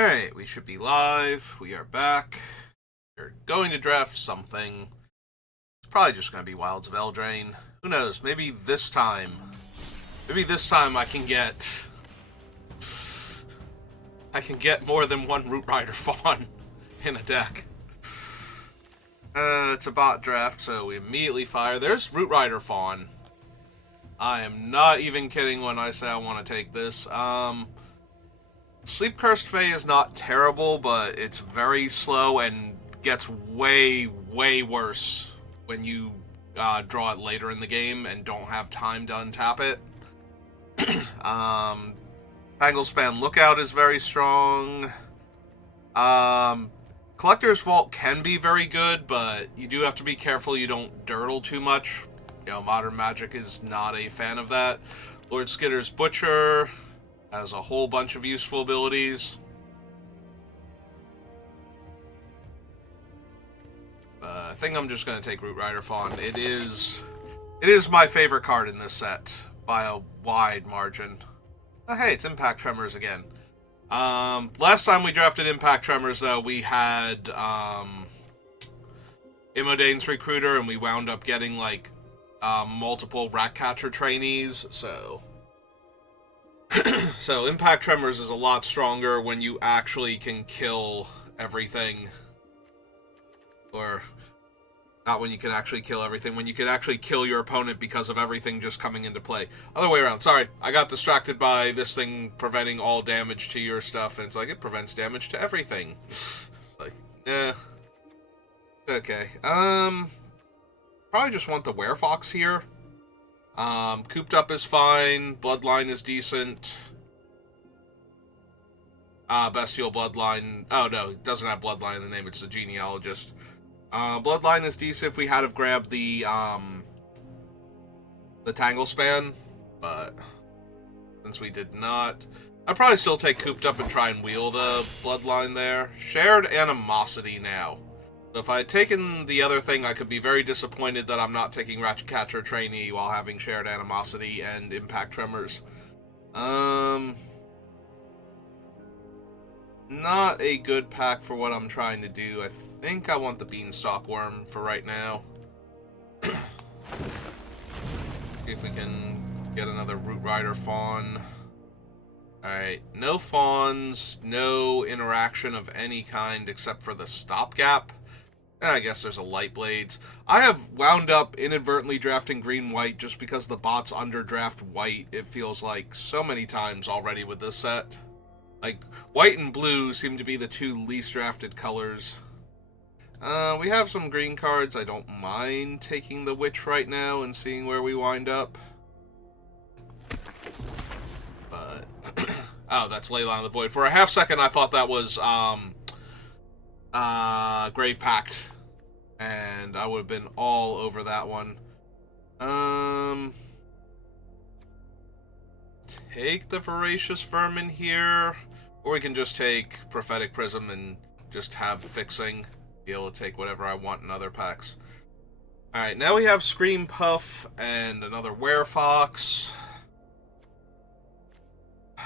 Alright, we should be live. We are back. We're going to draft something. It's probably just going to be Wilds of Eldraine. Who knows? Maybe this time. Maybe this time I can get... more than one Root Rider Fawn in a deck. It's a bot draft, so we immediately fire. There's Root Rider Fawn. I am not even kidding when I say I want to take this. Sleep Cursed Fae is not terrible, but it's very slow and gets way, way worse when you draw it later in the game and don't have time to untap it. Tanglespan Lookout is very strong. Collector's Vault can be very good, but you do have to be careful you don't dirtle too much. You know, Modern Magic is not a fan of that. Lord Skitter's Butcher has a whole bunch of useful abilities. I think I'm just going to take Root Rider Fawn. It is my favorite card in this set by a wide margin. Oh, hey, it's Impact Tremors again. Last time we drafted Impact Tremors, though, we had Imodane's Recruiter, and we wound up getting, like, multiple Ratcatcher trainees, so... So, Impact Tremors is a lot stronger when you actually can kill everything. Or, not when you can actually kill everything, when you can actually kill your opponent because of everything just coming into play. Other way around, sorry. I got distracted by this thing preventing all damage to your stuff, and it's like, it prevents damage to everything. Like, okay. Probably just want the Werefox here. Cooped Up is fine. Bloodline is decent. Bestial Bloodline. Oh, no, it doesn't have Bloodline in the name. It's the Genealogist. Bloodline is decent if we had have grabbed the Tanglespan, but since we did not, I'd probably still take Cooped Up and try and wheel the Bloodline there. Shared Animosity now. So if I had taken the other thing, I could be very disappointed that I'm not taking Ratcatcher Trainee while having Shared Animosity and Impact Tremors. Not a good pack for what I'm trying to do. I think I want the Beanstalk Worm for right now. See if we can get another Root Rider Fawn. Alright, no Fawns, no interaction of any kind except for the Stopgap. And I guess there's a Light Blades. I have wound up inadvertently drafting green-white just because the bots underdraft white, it feels like, so many times already with this set. Like, white and blue seem to be the two least drafted colors. We have some green cards. I don't mind taking the Witch right now and seeing where we wind up. But, oh, that's Leyline of the Void. For a half second, I thought that was, Grave Pact, and I would have been all over that one. Take the Voracious Vermin here, or we can just take Prophetic Prism and just have Fixing, be able to take whatever I want in other packs. Alright, now we have Scream Puff and another Werefox. We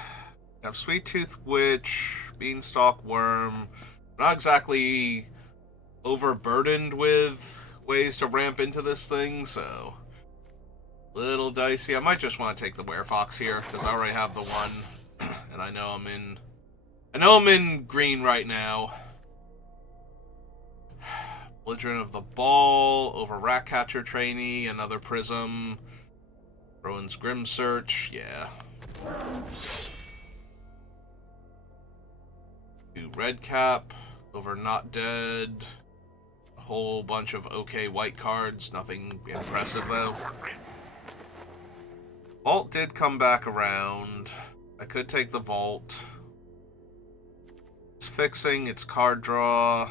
have Sweet Tooth Witch, Beanstalk Worm. Not exactly overburdened with ways to ramp into this thing, so little dicey. I might just want to take the Werefox here because I already have the one, and I know I'm in green right now. Belligerent of the Ball over Ratcatcher Trainee, another Prism, Rowan's Grim Search, yeah. Do Red Cap over Not Dead. A whole bunch of okay white cards. Nothing impressive, though. Vault did come back around. I could take the Vault. It's Fixing. It's card draw.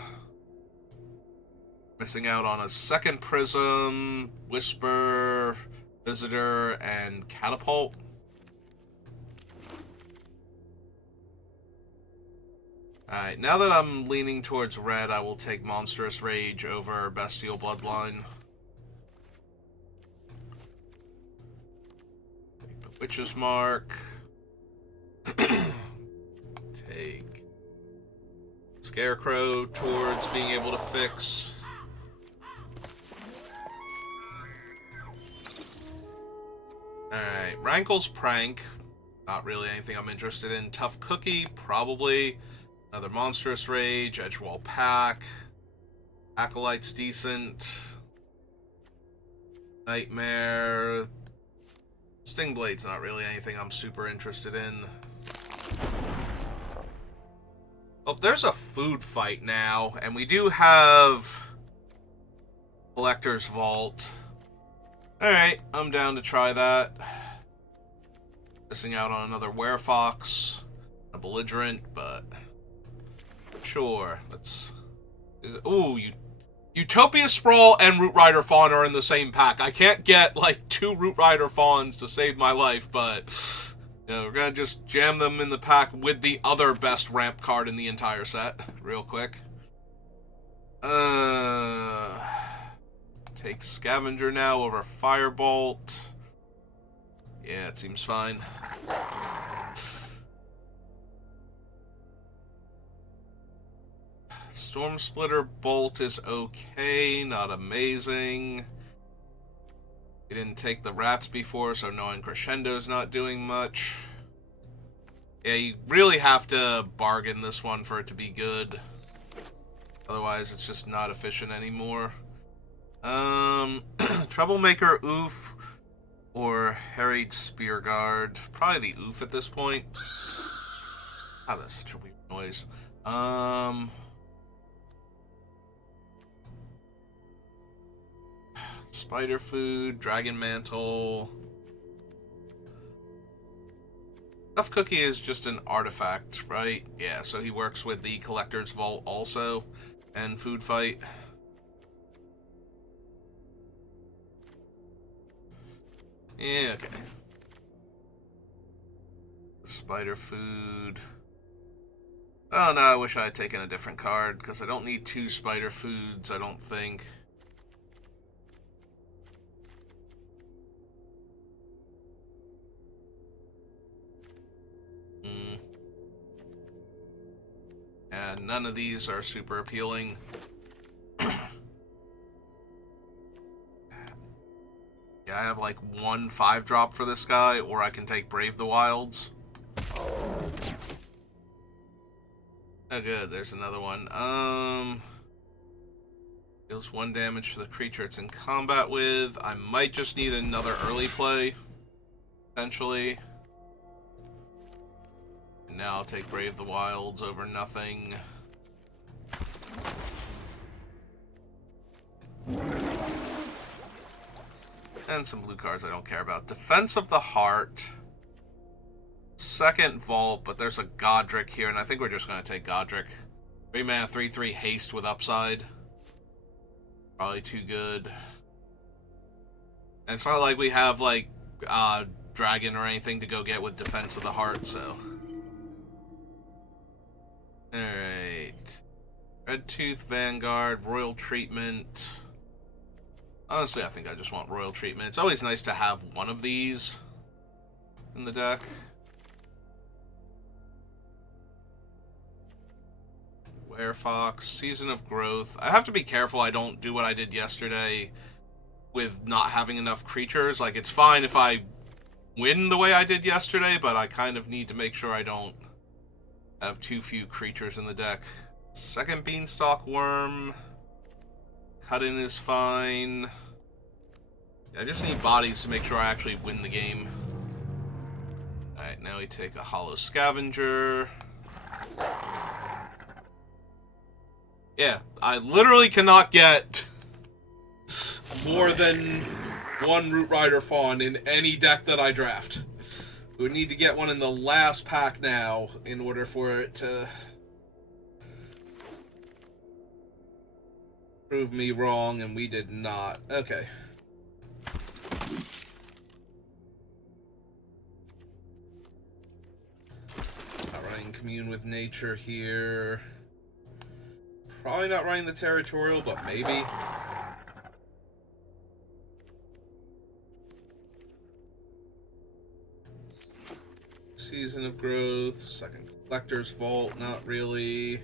Missing out on a second Prism, Whisper, Visitor, and Catapult. Alright, now that I'm leaning towards red, I will take Monstrous Rage over Bestial Bloodline. Take the Witch's Mark. Take Scarecrow towards being able to fix. Alright, Rankle's Prank. Not really anything I'm interested in. Tough Cookie, probably. Another Monstrous Rage. Edgewall Pack. Acolyte's decent. Nightmare. Stingblade's not really anything I'm super interested in. Oh, there's a food fight now, and we do have Collector's Vault. Alright, I'm down to try that. Missing out on another Werefox. A Belligerent, but sure, let's... Ooh, Utopia Sprawl and Root Rider Fawn are in the same pack. I can't get, like, 2 Root Rider Fawns to save my life, but... You know, we're gonna just jam them in the pack with the other best ramp card in the entire set, real quick. Take Scavenger now over Firebolt. Yeah, it seems fine. Storm Splitter Bolt is okay, not amazing. We didn't take the rats before, so knowing Crescendo's not doing much. Yeah, you really have to bargain this one for it to be good. Otherwise, it's just not efficient anymore. Troublemaker Oof or Harried Spearguard. Probably the Oof at this point. Ah, that's such a weird noise. Spider Food, Dragon Mantle. Tough Cookie is just an artifact, right? Yeah, so he works with the Collector's Vault also, and Food Fight. Yeah, okay. Spider Food. Oh no, I wish I had taken a different card, because I don't need 2 Spider Foods, I don't think. And none of these are super appealing. Yeah, I have like 1 5-drop for this guy, or I can take Brave the Wilds. Oh good, there's another one. Deals 1 damage to the creature it's in combat with. I might just need another early play, potentially. And now I'll take Brave the Wilds over nothing. And some blue cards I don't care about. Defense of the Heart. Second Vault, but there's a Godric here, and I think we're just going to take Godric. 3 mana, 3/3 haste with upside. Probably too good. And it's not like we have, like, Dragon or anything to go get with Defense of the Heart, so... Alright. Red Tooth, Vanguard, Royal Treatment... Honestly, I think I just want Royal Treatment. It's always nice to have one of these in the deck. Werefox, Season of Growth. I have to be careful I don't do what I did yesterday with not having enough creatures. Like, it's fine if I win the way I did yesterday, but I kind of need to make sure I don't have too few creatures in the deck. Second Beanstalk Worm. Cut-in is fine. I just need bodies to make sure I actually win the game. Alright, now we take a Hollow Scavenger. Yeah, I literally cannot get more than 1 Root Rider Fawn in any deck that I draft. We would need to get one in the last pack now in order for it to prove me wrong, and we did not. Okay. Not running Commune with Nature here. Probably not running the Territorial, but maybe. Season of Growth, second Collector's Vault, not really.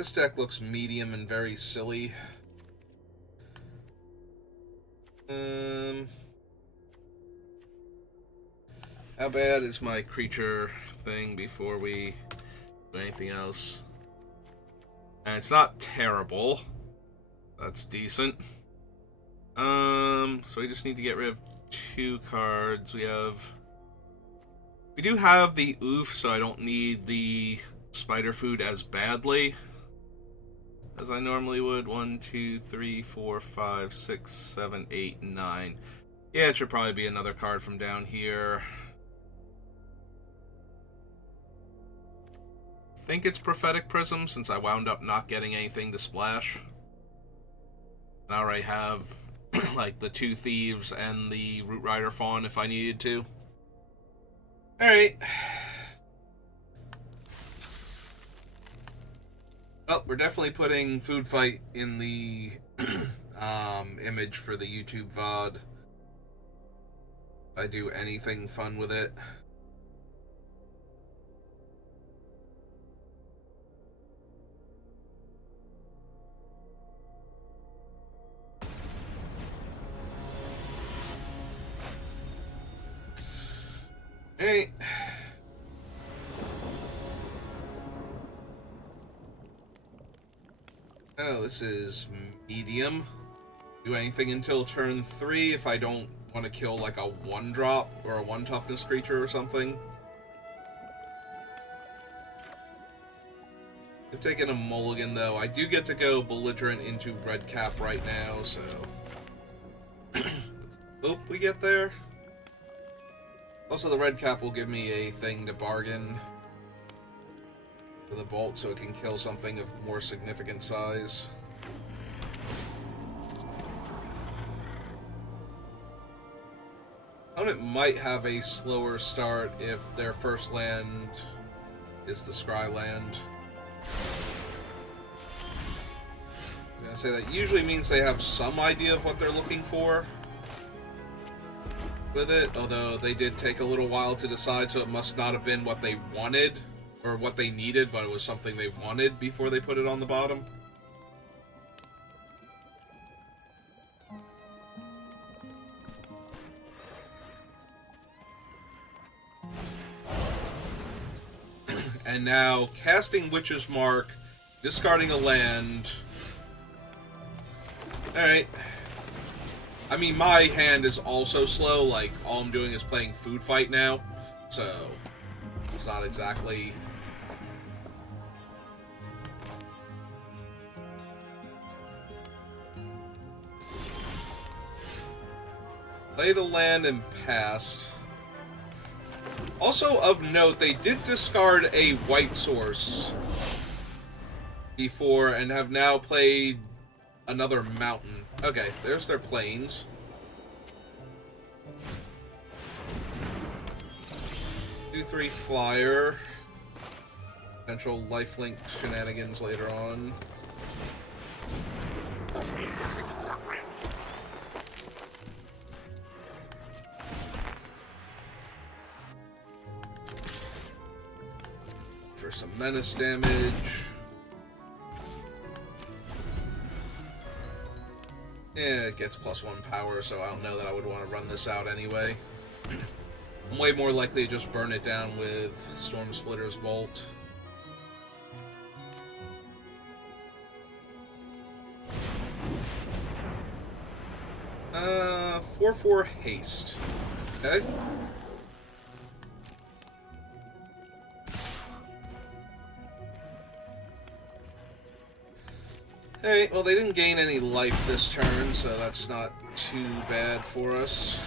This deck looks medium and very silly. How bad is my creature thing before we do anything else? And it's not terrible. That's decent. So we just need to get rid of 2 cards. We do have the oof, so I don't need the spider food as badly as I normally would. 1, 2, 3, 4, 5, 6, 7, 8, 9. Yeah, it should probably be another card from down here. I think it's Prophetic Prism, since I wound up not getting anything to splash. And I already have like the 2 Thieves and the Root Rider Fawn if I needed to. Alright. Well, we're definitely putting Food Fight in the image for the YouTube VOD. If I do anything fun with it. Alright. Oh, this is medium. Do anything until turn 3 if I don't want to kill like a 1-drop or a 1 toughness creature or something. I've taken a mulligan though. I do get to go belligerent into red cap right now, so hope we get there. Also, the red cap will give me a thing to bargain for the bolt so it can kill something of more significant size. Opponent might have a slower start if their first land is the Scry land. I was gonna say that usually means they have some idea of what they're looking for with it, although they did take a little while to decide, so it must not have been what they wanted or what they needed, but it was something they wanted before they put it on the bottom. And now casting Witch's Mark, discarding a land. Alright. I mean, my hand is also slow, like, all I'm doing is playing Food Fight now, so it's not exactly... Played a land and passed. Also, of note, they did discard a white source before and have now played another mountain. Okay, there's their plains. Two, 3 flyer. Potential lifelink shenanigans later on. For some menace damage. Yeah, it gets +1 power, so I don't know that I would want to run this out anyway. I'm way more likely to just burn it down with Storm Splitter's Bolt. Uh, 4/4 haste. Okay. Hey, well, they didn't gain any life this turn, so that's not too bad for us.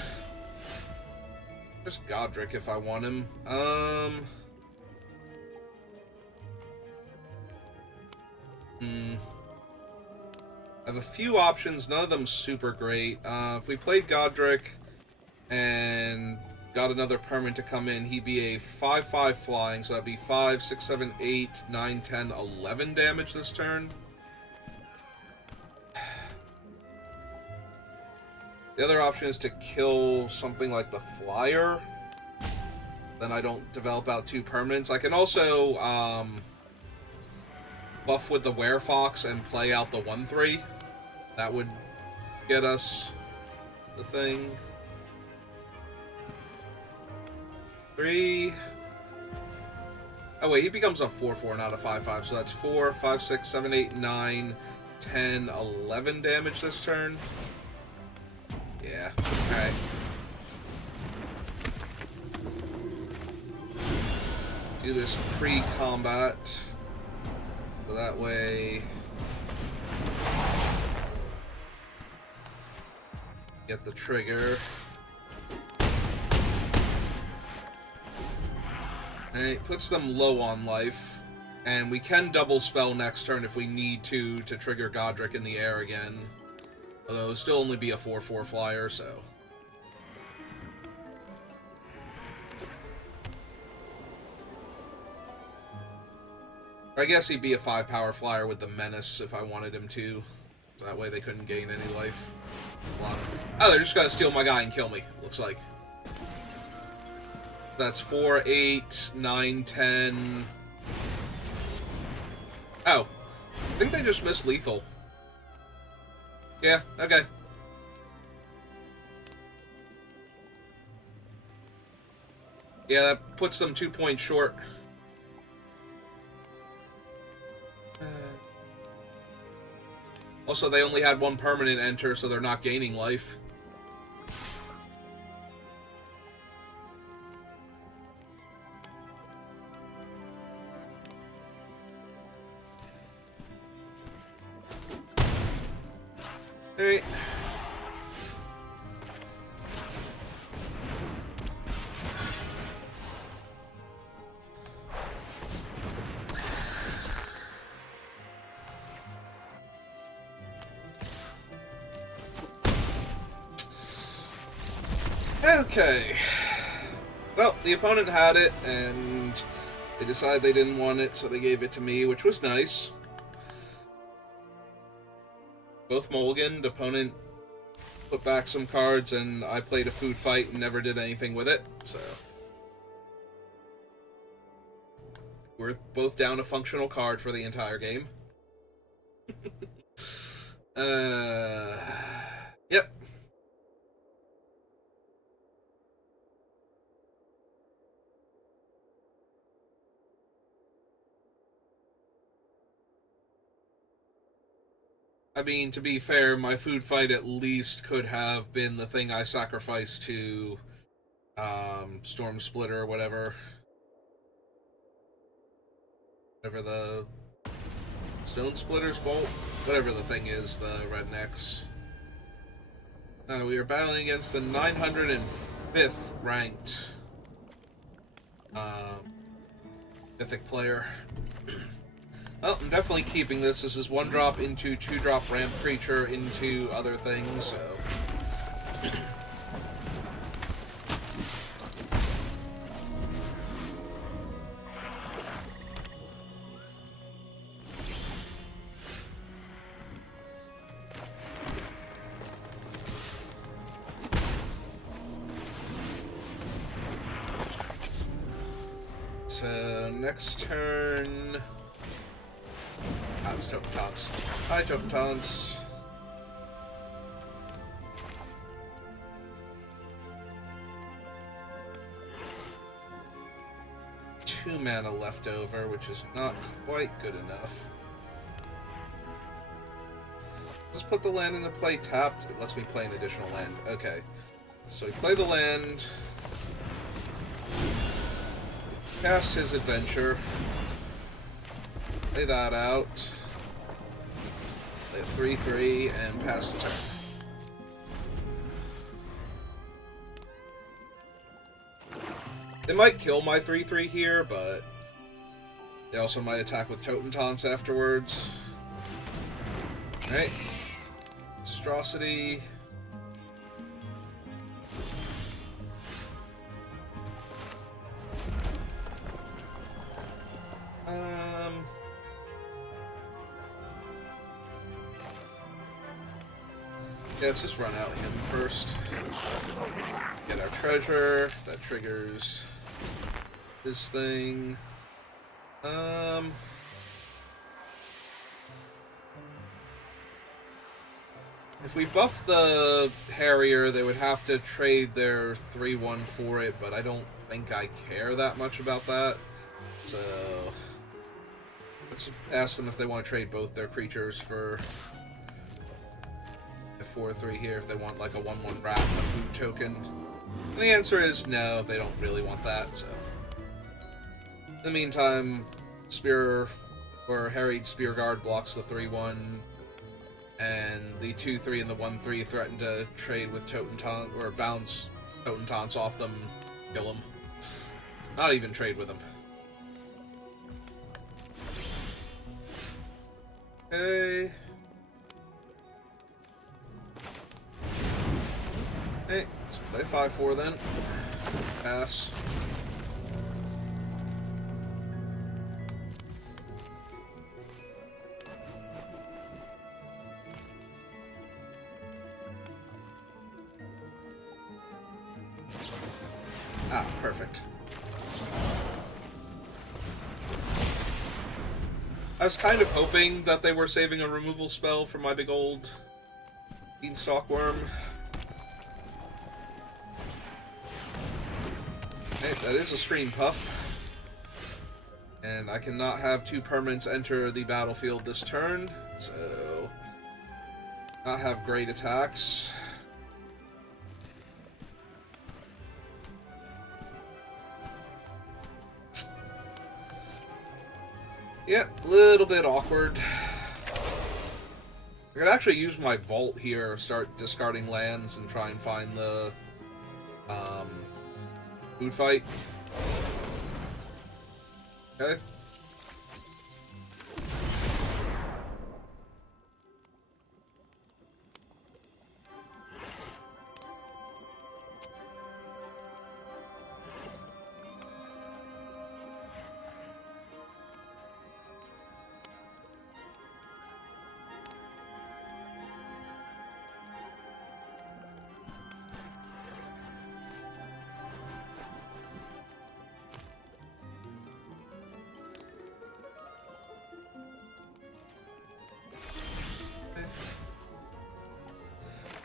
There's Godric if I want him. I have a few options, none of them super great. If we played Godric and got another permanent to come in, he'd be a 5/5 flying, so that'd be 5, 6, 7, 8, 9, 10, 11 damage this turn. The other option is to kill something like the Flyer. Then I don't develop out 2 permanents. I can also buff with the Werefox and play out the 1/3. That would get us the thing. 3. Oh wait, he becomes a 4/4, not a 5/5. So that's 4, 5, 6, 7, 8, 9, 10, 11 damage this turn. Yeah. Alright. Do this pre-combat. So that way... get the trigger. And it puts them low on life. And we can double spell next turn if we need to trigger Godric in the air again. Although it'll still only be a 4/4 flyer, so... I guess he'd be a 5-power flyer with the Menace if I wanted him to. So that way they couldn't gain any life. Oh, they're just gonna steal my guy and kill me, looks like. That's 4, 8, 9, 10... Oh. I think they just missed lethal. Yeah, okay. Yeah, that puts them 2 points short. Also, they only had 1 permanent enter, so they're not gaining life. Alright. Okay. Well, the opponent had it, and they decided they didn't want it, so they gave it to me, which was nice. Both mulliganed. Opponent put back some cards, and I played a food fight and never did anything with it, so... we're both down a functional card for the entire game. Yep. I mean, to be fair, my food fight at least could have been the thing I sacrificed to Storm Splitter or whatever. Whatever the Stone Splitter's Bolt? Whatever the thing is, the rednecks. We are battling against the 905th ranked mythic player. Well, I'm definitely keeping this. This is 1-drop into 2-drop ramp creature into other things, so... So, next turn... it's Totem Taunts. Hi, Totem Taunts. Two mana left over, which is not quite good enough. Let's put the land into play tapped. It lets me play an additional land. Okay. So we play the land. Cast his adventure. Play that out. Play 3/3 and pass the turn. They might kill my 3/3 here, but they also might attack with Totem Taunts afterwards. Alright. Monstrosity. Yeah, let's just run out him first. Get our treasure. That triggers this thing. If we buff the Harrier, they would have to trade their 3/1 for it, but I don't think I care that much about that. So let's ask them if they want to trade both their creatures for a 4/3 here, if they want like a 1/1 rat and a food token. And the answer is no, they don't really want that, so. In the meantime, Spear or Harried Spear Guard blocks the 3/1, and the 2/3 and the 1/3 threaten to trade with Totem Taunt, or bounce Totem Taunts off them, kill them. Not even trade with them. Okay. Hey, let's play 5/4 then. Pass. Ah, perfect. I was kind of hoping that they were saving a removal spell for my big old Beanstalk Worm. Hey, that is a Screen Puff. And I cannot have 2 permanents enter the battlefield this turn, so not have great attacks. Yeah, a little bit awkward. I could actually use my Vault here, start discarding lands, and try and find the food fight. Okay.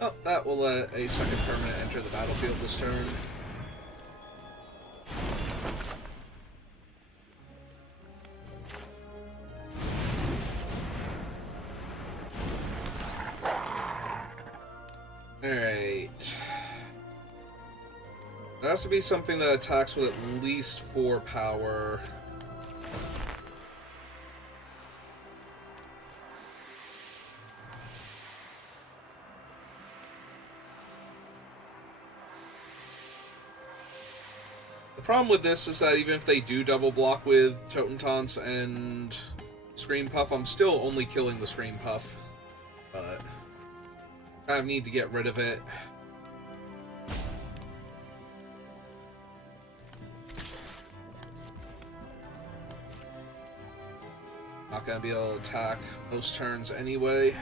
Oh, that will let a second permanent enter the battlefield this turn. Alright. There has to be something that attacks with at least 4 power. The problem with this is that even if they do double block with Totem Taunts and Scream Puff, I'm still only killing the Scream Puff. But I kind of need to get rid of it. Not gonna be able to attack most turns anyway.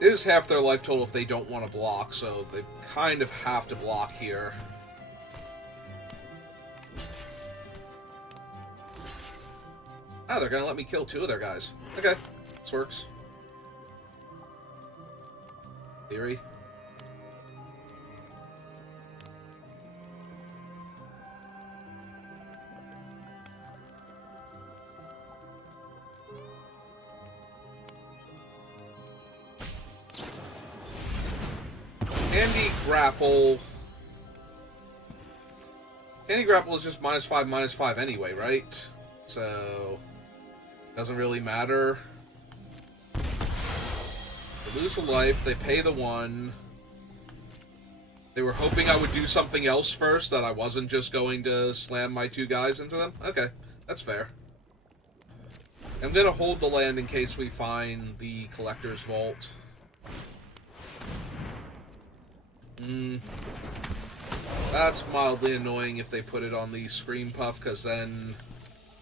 It is half their life total if they don't want to block, so they kind of have to block here. Ah, they're gonna let me kill 2 of their guys. Okay, this works. Theory. Candy Grapple. Candy Grapple is just -5/-5 anyway, right? So doesn't really matter. They lose a life, they pay the 1. They were hoping I would do something else first, that I wasn't just going to slam my 2 guys into them. Okay, that's fair. I'm gonna hold the land in case we find the Collector's Vault. That's mildly annoying if they put it on the Scream Puff, because then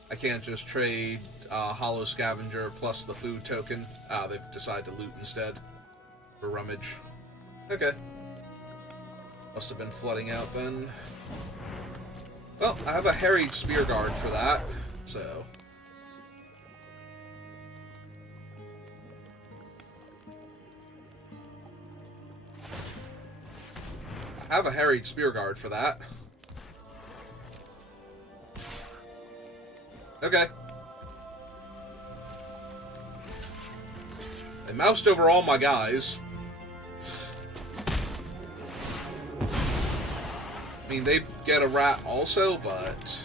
I can't just trade Hollow Scavenger plus the food token. Ah, they've decided to loot instead. For Rummage. Okay. Must have been flooding out then. Well, I have a Harried Spear Guard for that, so... have a harried spearguard for that. Okay. They moused over all my guys. I mean, they get a rat also, but...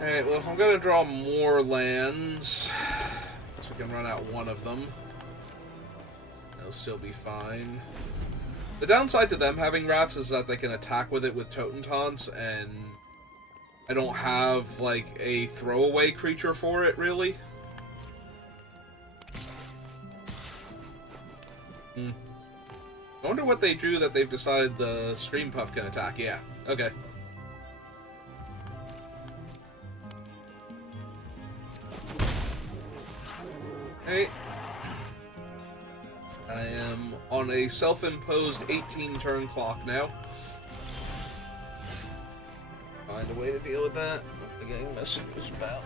Alright, well, if I'm gonna draw more lands, so we can run out one of them, they'll still be fine. The downside to them having rats is that they can attack with it with Totem Taunts, and I don't have, like, a throwaway creature for it, really. I wonder what they drew that they've decided the Scream Puff can attack. Yeah, okay. Hey. I am on a self-imposed 18-turn clock now. Find a way to deal with that. I'm getting messages about.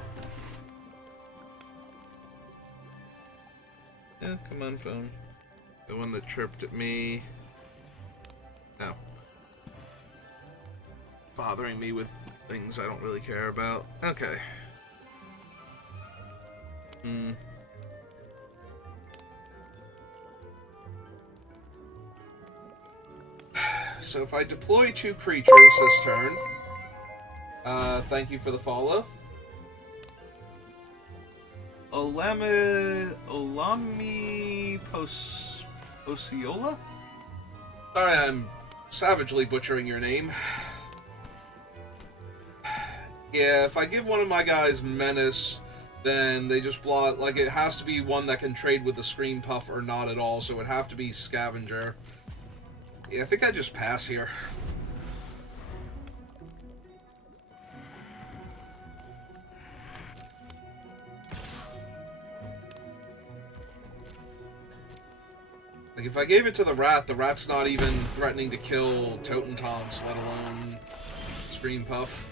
Yeah, come on, phone. The one that chirped at me. No. Bothering me with things I don't really care about. Okay. So if I deploy 2 creatures this turn, thank you for the follow. Olami Osceola? Sorry, I'm savagely butchering your name. Yeah, if I give one of my guys Menace, then they just block. Like, it has to be one that can trade with the Scream Puff or not at all, so it would have to be Scavenger. Yeah, I think I just pass here. Like, if I gave it to the rat's not even threatening to kill Totem Taunts, let alone Scream Puff.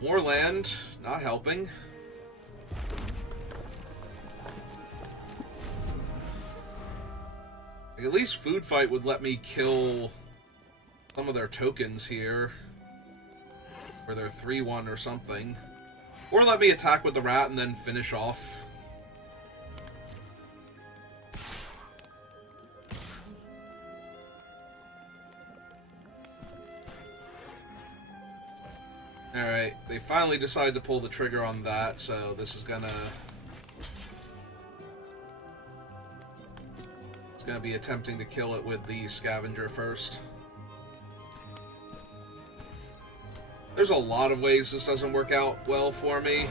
More land, not helping. Like, at least Food Fight would let me kill some of their tokens here. Or their 3-1 or something. Or let me attack with the rat and then finish off. Alright, they finally decided to pull the trigger on that, so this is gonna... It's gonna be attempting to kill it with the Scavenger first. There's a lot of ways this doesn't work out well for me.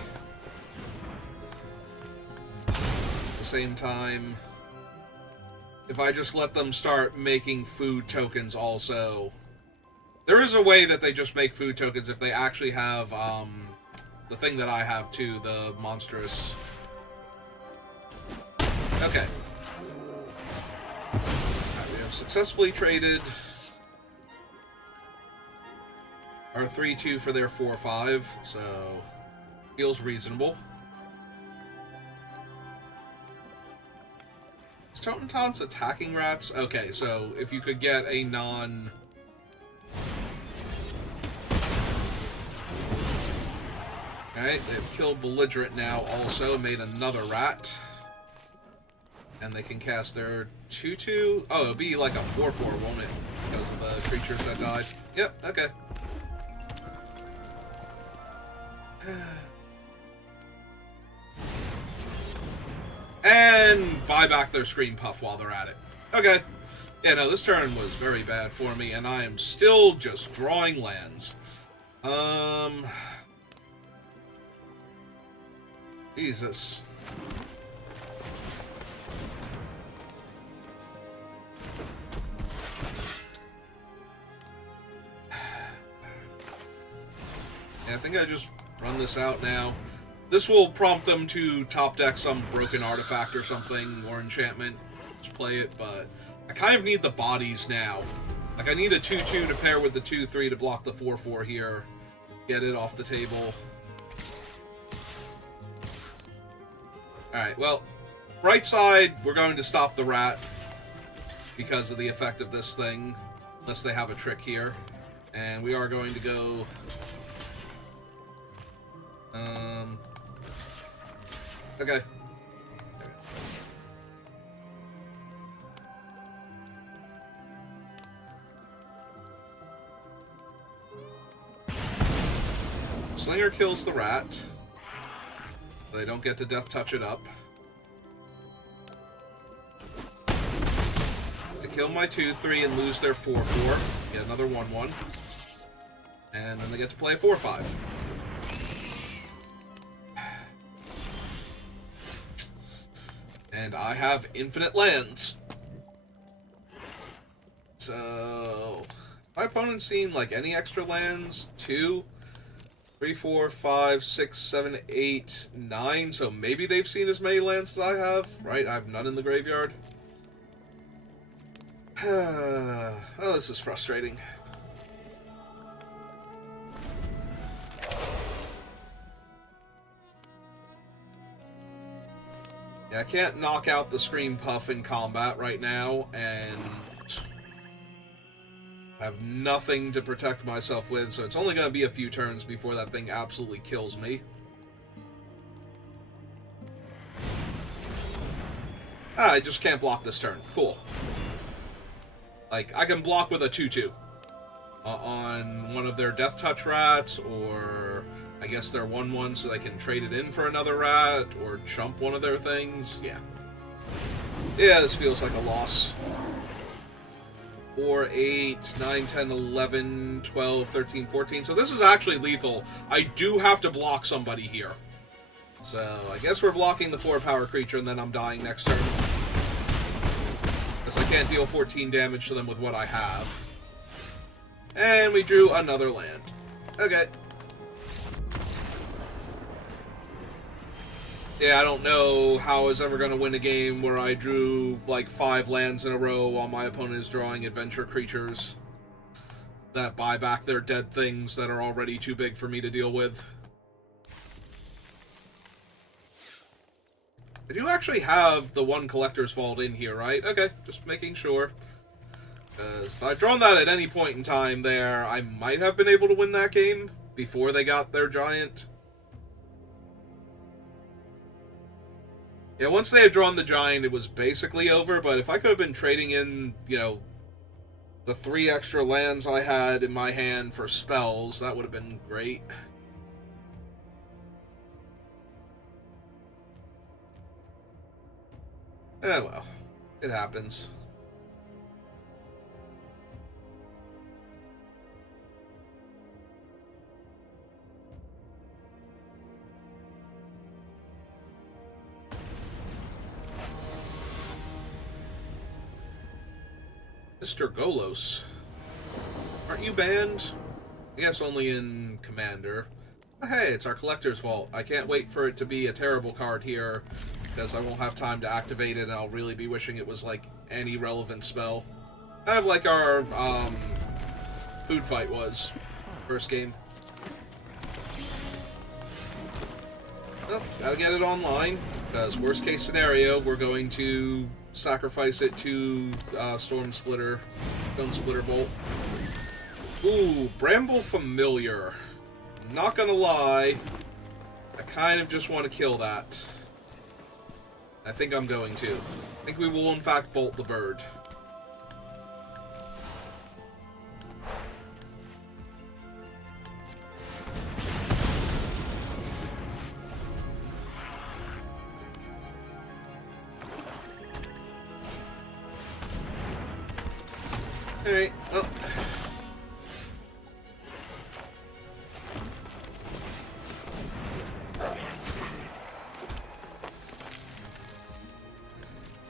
At the same time, if I just let them start making food tokens also... There is a way that they just make food tokens if they actually have, the thing that I have too, the monstrous... Okay. Right, we have successfully traded our 3-2 for their 4-5, so feels reasonable. Is Totem Taunts attacking rats? Okay, so if you could get a non... Alright, they've killed Belligerent now also, made another rat. And they can cast their 2-2. Oh, it'll be like a 4-4, won't it? Because of the creatures that died. Yep, okay. And buy back their Scream Puff while they're at it. Okay. Yeah, no, this turn was very bad for me, and I am still just drawing lands. Jesus. Yeah, I think I just run this out now. This will prompt them to top deck some broken artifact or something, or enchantment. Just play it, but I kind of need the bodies now. Like, I need a 2-2 to pair with the 2-3 to block the 4-4 here. Get it off the table. Alright, well, Right side, we're going to stop the rat because of the effect of this thing, unless they have a trick here. And we are going to go... Okay. Slinger kills the rat. They don't get to death touch it up. To kill my 2/3 and lose their 4/4. Get another 1/1. And then they get to play a 4/5. And I have infinite lands. So... my opponent's seen, like, any extra lands? 2, 3, 4, 5, 6, 7, 8, 9. So maybe they've seen as many lands as I have, right? I have none in the graveyard. Oh, this is frustrating. Yeah, I can't knock out the Scream Puff in combat right now, and I have nothing to protect myself with, so it's only going to be a few turns before that thing absolutely kills me. Ah, I just can't block this turn. Cool. Like, I can block with a 2/2 on one of their Death Touch rats, or I guess they're 1/1 so they can trade it in for another rat, or chump one of their things. Yeah. Yeah, this feels like a loss. 4, 8, 9, 10, 11, 12, 13, 14. So this is actually lethal. I do have to block somebody here. So I guess we're blocking the 4-power creature, and then I'm dying next turn. Because I can't deal 14 damage to them with what I have. And we drew another land. Okay. Yeah, I don't know how I was ever going to win a game where I drew, like, 5 lands in a row while my opponent is drawing adventure creatures that buy back their dead things that are already too big for me to deal with. I do actually have the one Collector's Vault in here, right? Okay, just making sure. If I'd drawn that at any point in time there, I might have been able to win that game before they got their giant. Yeah, once they had drawn the giant, it was basically over, but if I could have been trading in, you know, the 3 extra lands I had in my hand for spells, that would have been great. Eh, well, it happens. Mr. Golos. Aren't you banned? I guess only in Commander. But hey, it's our Collector's Vault. I can't wait for it to be a terrible card here, because I won't have time to activate it, and I'll really be wishing it was, like, any relevant spell. Kind of like our, Food Fight was. First game. Well, gotta get it online, because worst case scenario, we're going to sacrifice it to Stone Splitter Bolt. Ooh, Bramble Familiar. Not gonna lie, I kind of just want to kill that. I think I'm going to. I think we will in fact bolt the bird. Alright, well.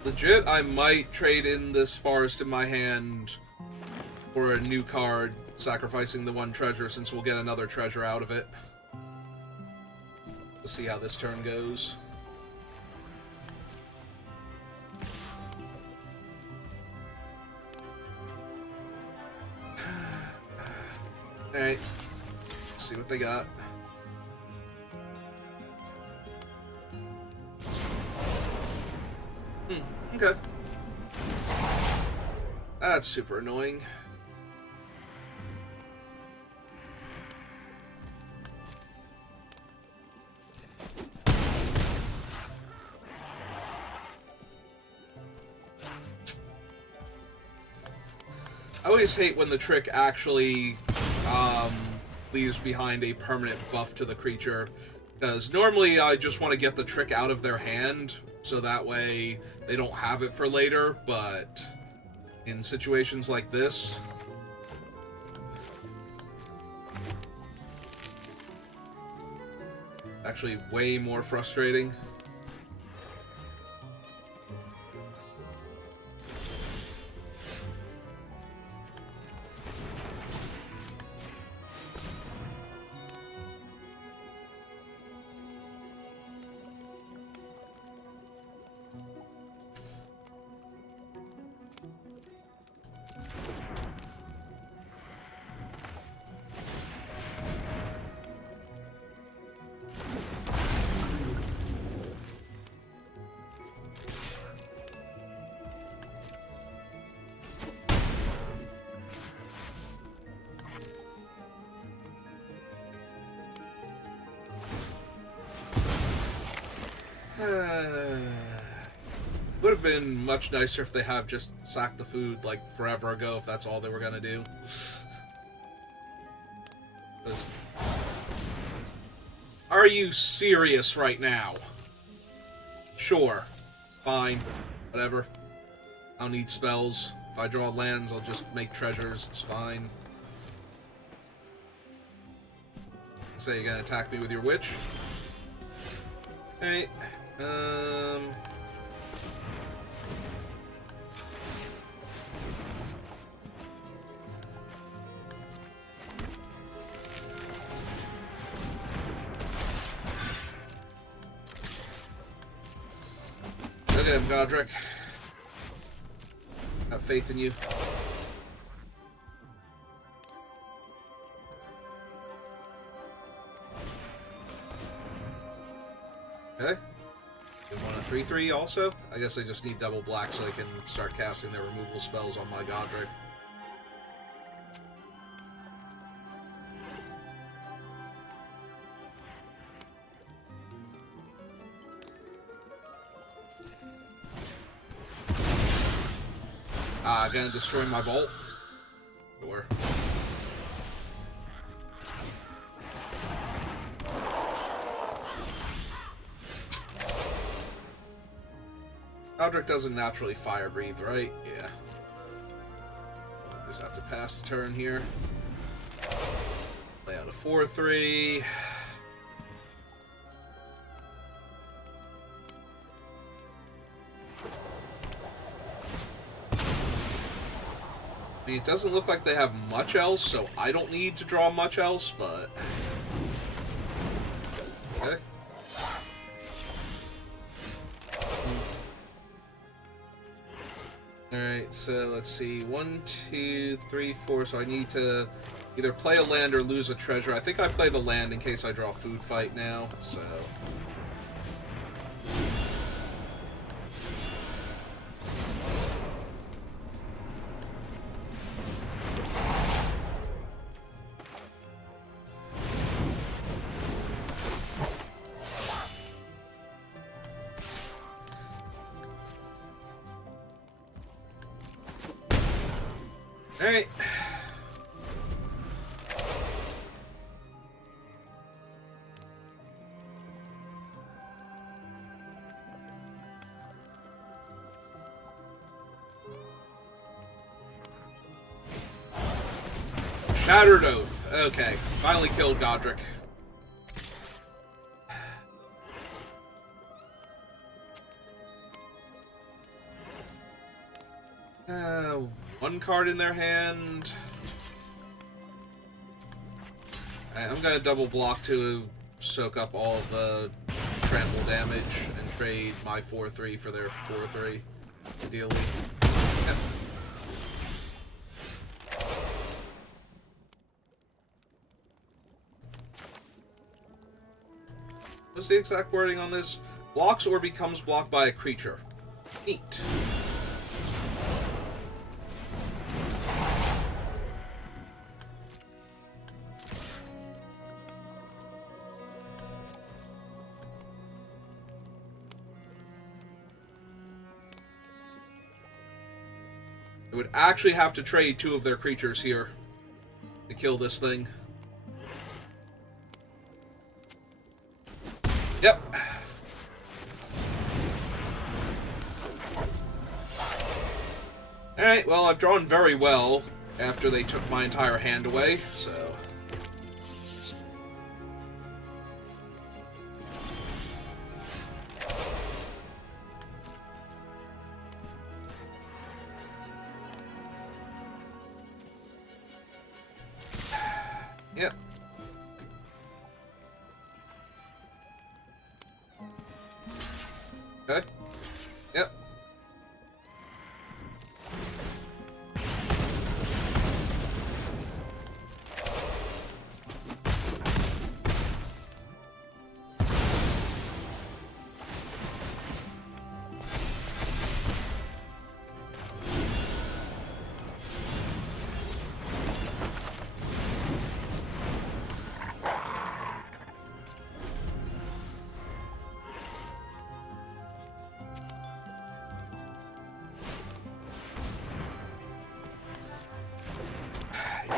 Legit, I might trade in this forest in my hand for a new card, sacrificing the 1 treasure, since we'll get another treasure out of it. We'll see how this turn goes. Alright, let's see what they got. Okay. That's super annoying. I always hate when the trick actually leaves behind a permanent buff to the creature, because normally I just want to get the trick out of their hand, so that way they don't have it for later, but in situations like this, actually way more frustrating. Would have been much nicer if they have just sacked the food like forever ago, if that's all they were gonna do. Are you serious right now? Sure. Fine. Whatever. I don't need spells. If I draw lands, I'll just make treasures. It's fine. So you're gonna attack me with your witch? Hey. Look at him, Godric. Have faith in you. Okay. You want a 3/3 also? I guess I just need double black so I can start casting their removal spells on my Godric. Gonna destroy my vault? Sure. Godric doesn't naturally fire breathe, right? Yeah. Just have to pass the turn here. Lay out a 4/3. I mean, it doesn't look like they have much else, so I don't need to draw much else, but... Okay. Alright, so let's see. 1, 2, 3, 4, so I need to either play a land or lose a treasure. I think I play the land in case I draw food fight now, so... Alright. Shattered Oath. Okay. Finally killed Godric. One card in their hand. I'm gonna double block to soak up all of the trample damage and trade my 4/3 for their 4/3, ideally. Yeah. What's the exact wording on this? Blocks or becomes blocked by a creature. Neat. would actually have to trade 2 of their creatures here to kill this thing. Yep. Alright, well, I've drawn very well after they took my entire hand away, so... Yep. Okay. Yep.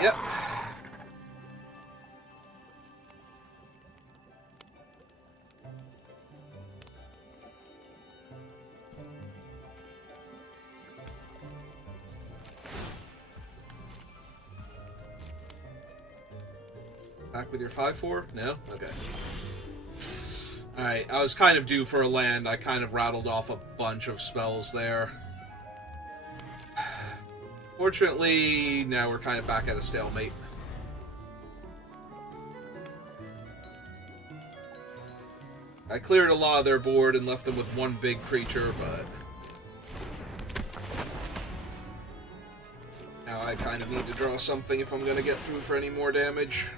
Yep. Back with your 5/4? No? Okay. Alright, I was kind of due for a land. I kind of rattled off a bunch of spells there. Fortunately, now we're kind of back at a stalemate. I cleared a lot of their board and left them with 1 big creature, but... now I kind of need to draw something if I'm going to get through for any more damage.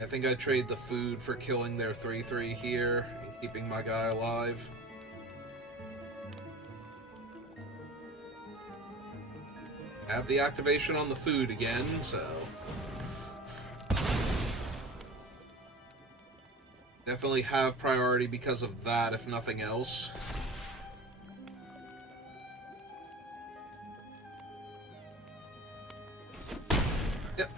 I think I'd trade the food for killing their 3/3 here and keeping my guy alive. I have the activation on the food again, so... definitely have priority because of that, if nothing else. Yep.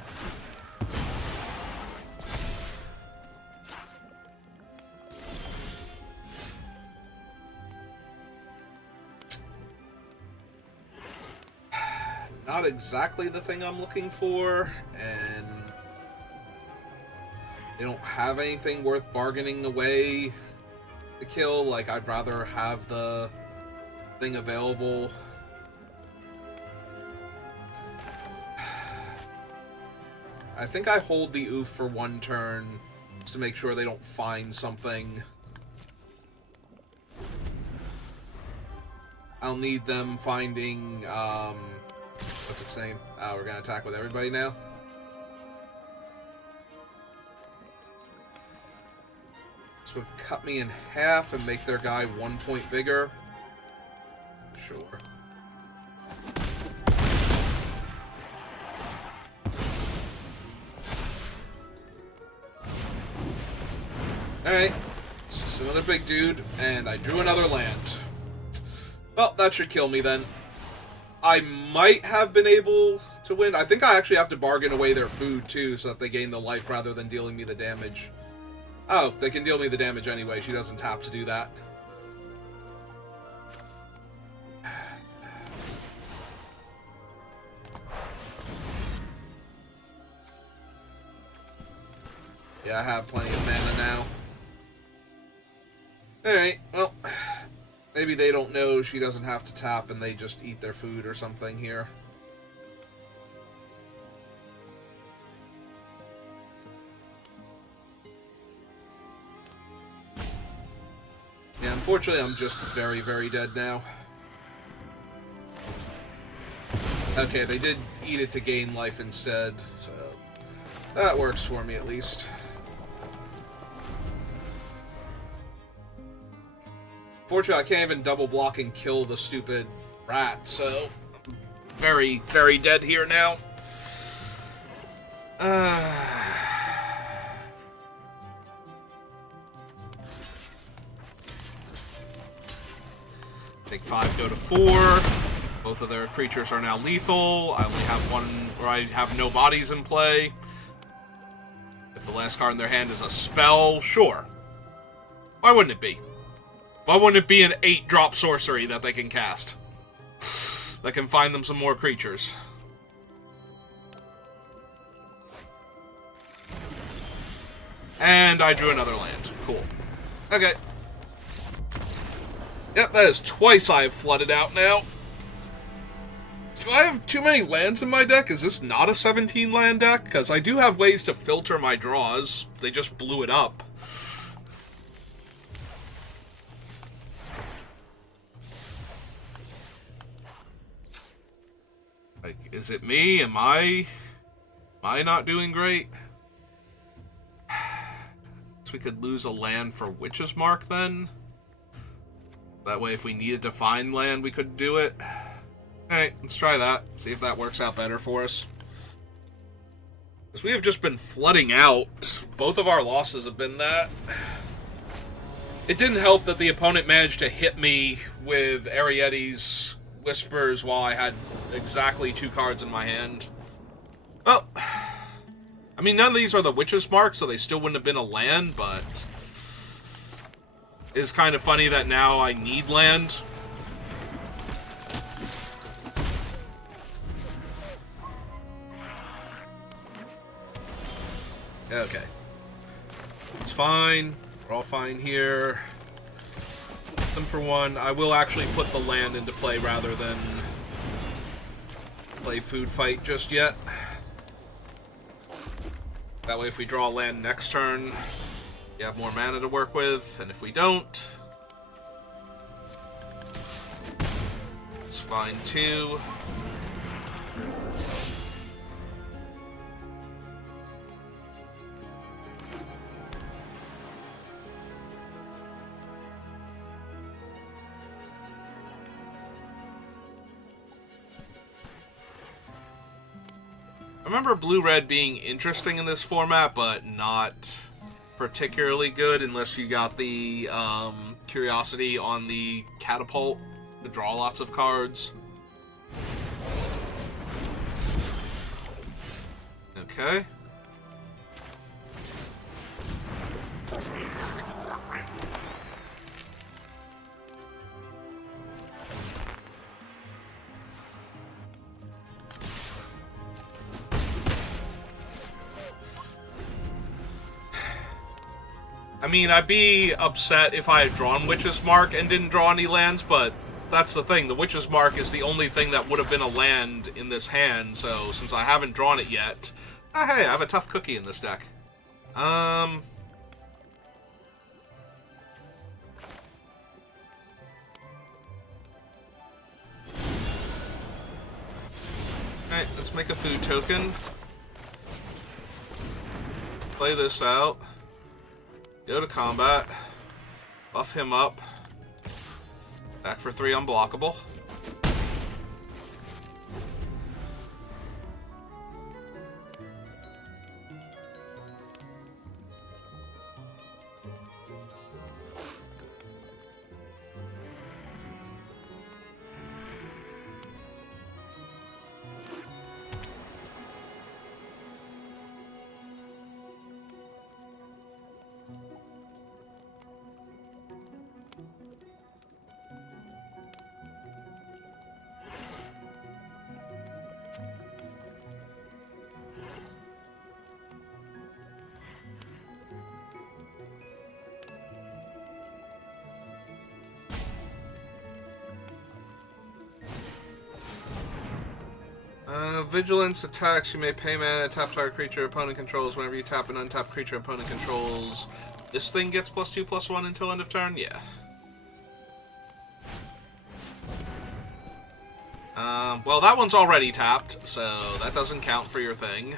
Not exactly the thing I'm looking for, and they don't have anything worth bargaining away to kill. Like, I'd rather have the thing available. I think I hold the oof for 1 turn just to make sure they don't find something. I'll need them finding, what's its name? Oh, we're gonna attack with everybody now? This would cut me in half and make their guy 1 point bigger. Sure. Alright. It's just another big dude, and I drew another land. Well, that should kill me then. I might have been able to win. I think I actually have to bargain away their food, too, so that they gain the life rather than dealing me the damage. Oh, they can deal me the damage anyway. She doesn't tap to do that. Yeah, I have plenty of mana now. Alright, well... maybe they don't know she doesn't have to tap and they just eat their food or something here. Yeah, unfortunately I'm just very, very dead now. Okay, they did eat it to gain life instead, so that works for me at least. Fortunately, I can't even double block and kill the stupid rat, so I'm very, very dead here now. Take 5, go to 4. Both of their creatures are now lethal. I only have one, or I have no bodies in play. If the last card in their hand is a spell, sure. Why wouldn't it be? Why wouldn't it be an 8-drop sorcery that they can cast? That can find them some more creatures. And I drew another land. Cool. Okay. Yep, that is twice I have flooded out now. Do I have too many lands in my deck? Is this not a 17-land deck? Because I do have ways to filter my draws. They just blew it up. Like, is it me? Am I not doing great? So we could lose a land for Witch's Mark then? That way if we needed to find land, we could do it. Alright, let's try that. See if that works out better for us. Because we have just been flooding out. Both of our losses have been that. It didn't help that the opponent managed to hit me with Arietti's Whispers while I had exactly 2 cards in my hand. Well, I mean, none of these are the Witch's Mark, so they still wouldn't have been a land, but it's kind of funny that now I need land. Okay. It's fine. We're all fine here. Them for 1. I will actually put the land into play rather than play food fight just yet. That way if we draw a land next turn, you have more mana to work with, and if we don't, it's fine too. I remember blue-red being interesting in this format, but not particularly good unless you got the curiosity on the catapult to draw lots of cards. Okay. I mean, I'd be upset if I had drawn Witch's Mark and didn't draw any lands, but that's the thing. The Witch's Mark is the only thing that would have been a land in this hand, so since I haven't drawn it yet... hey, I have a tough cookie in this deck. Alright, let's make a food token. Play this out. Go to combat. Buff him up. Back for 3 unblockable. Vigilance attacks, you may pay mana, tap target creature opponent controls. Whenever you tap an untapped creature opponent controls, this thing gets +2/+1 until end of turn? Yeah. Well, that one's already tapped, so that doesn't count for your thing.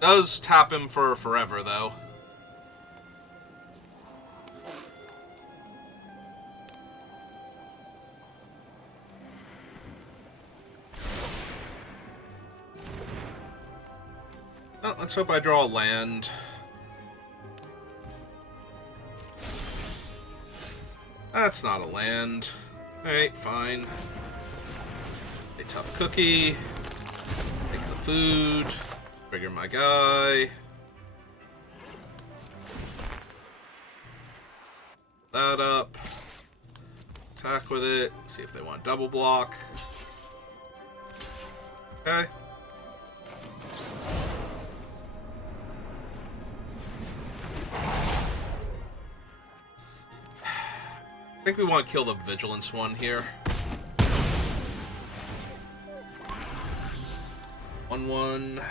Does tap him for forever, though. Oh, let's hope I draw a land. That's not a land. Alright, fine. A tough cookie. Take the food. Trigger my guy. That up. Attack with it. See if they want double block. Okay. I think we want to kill the Vigilance one here. 1/1.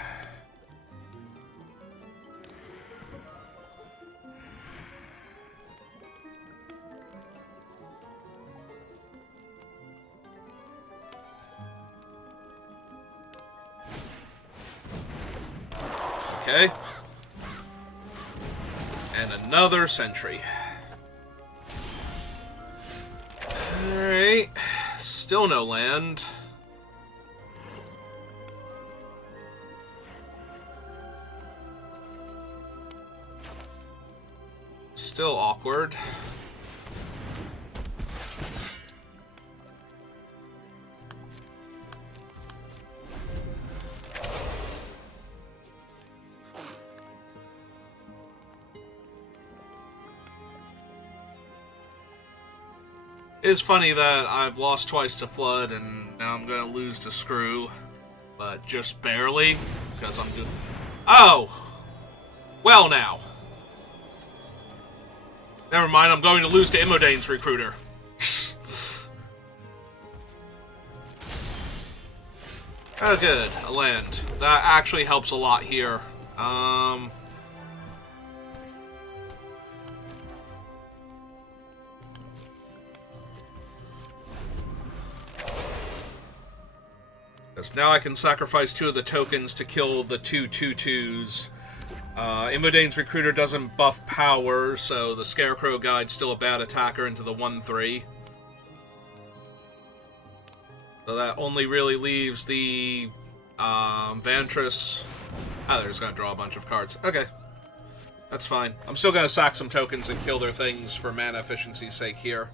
Okay. And another sentry. Alright. Still no land. Still awkward. It's funny that I've lost twice to Flood, and now I'm going to lose to Screw. But just barely, because I'm just... Oh! Well now. Never mind, I'm going to lose to Imodane's Recruiter. Oh good, a land. That actually helps a lot here. Now I can sacrifice 2 of the tokens to kill the 2 2/2s. Imodane's Recruiter doesn't buff power, so the Scarecrow Guide's still a bad attacker into the 1/3. So that only really leaves the Vantress. Oh, they're just going to draw a bunch of cards. Okay. That's fine. I'm still going to sack some tokens and kill their things for mana efficiency's sake here.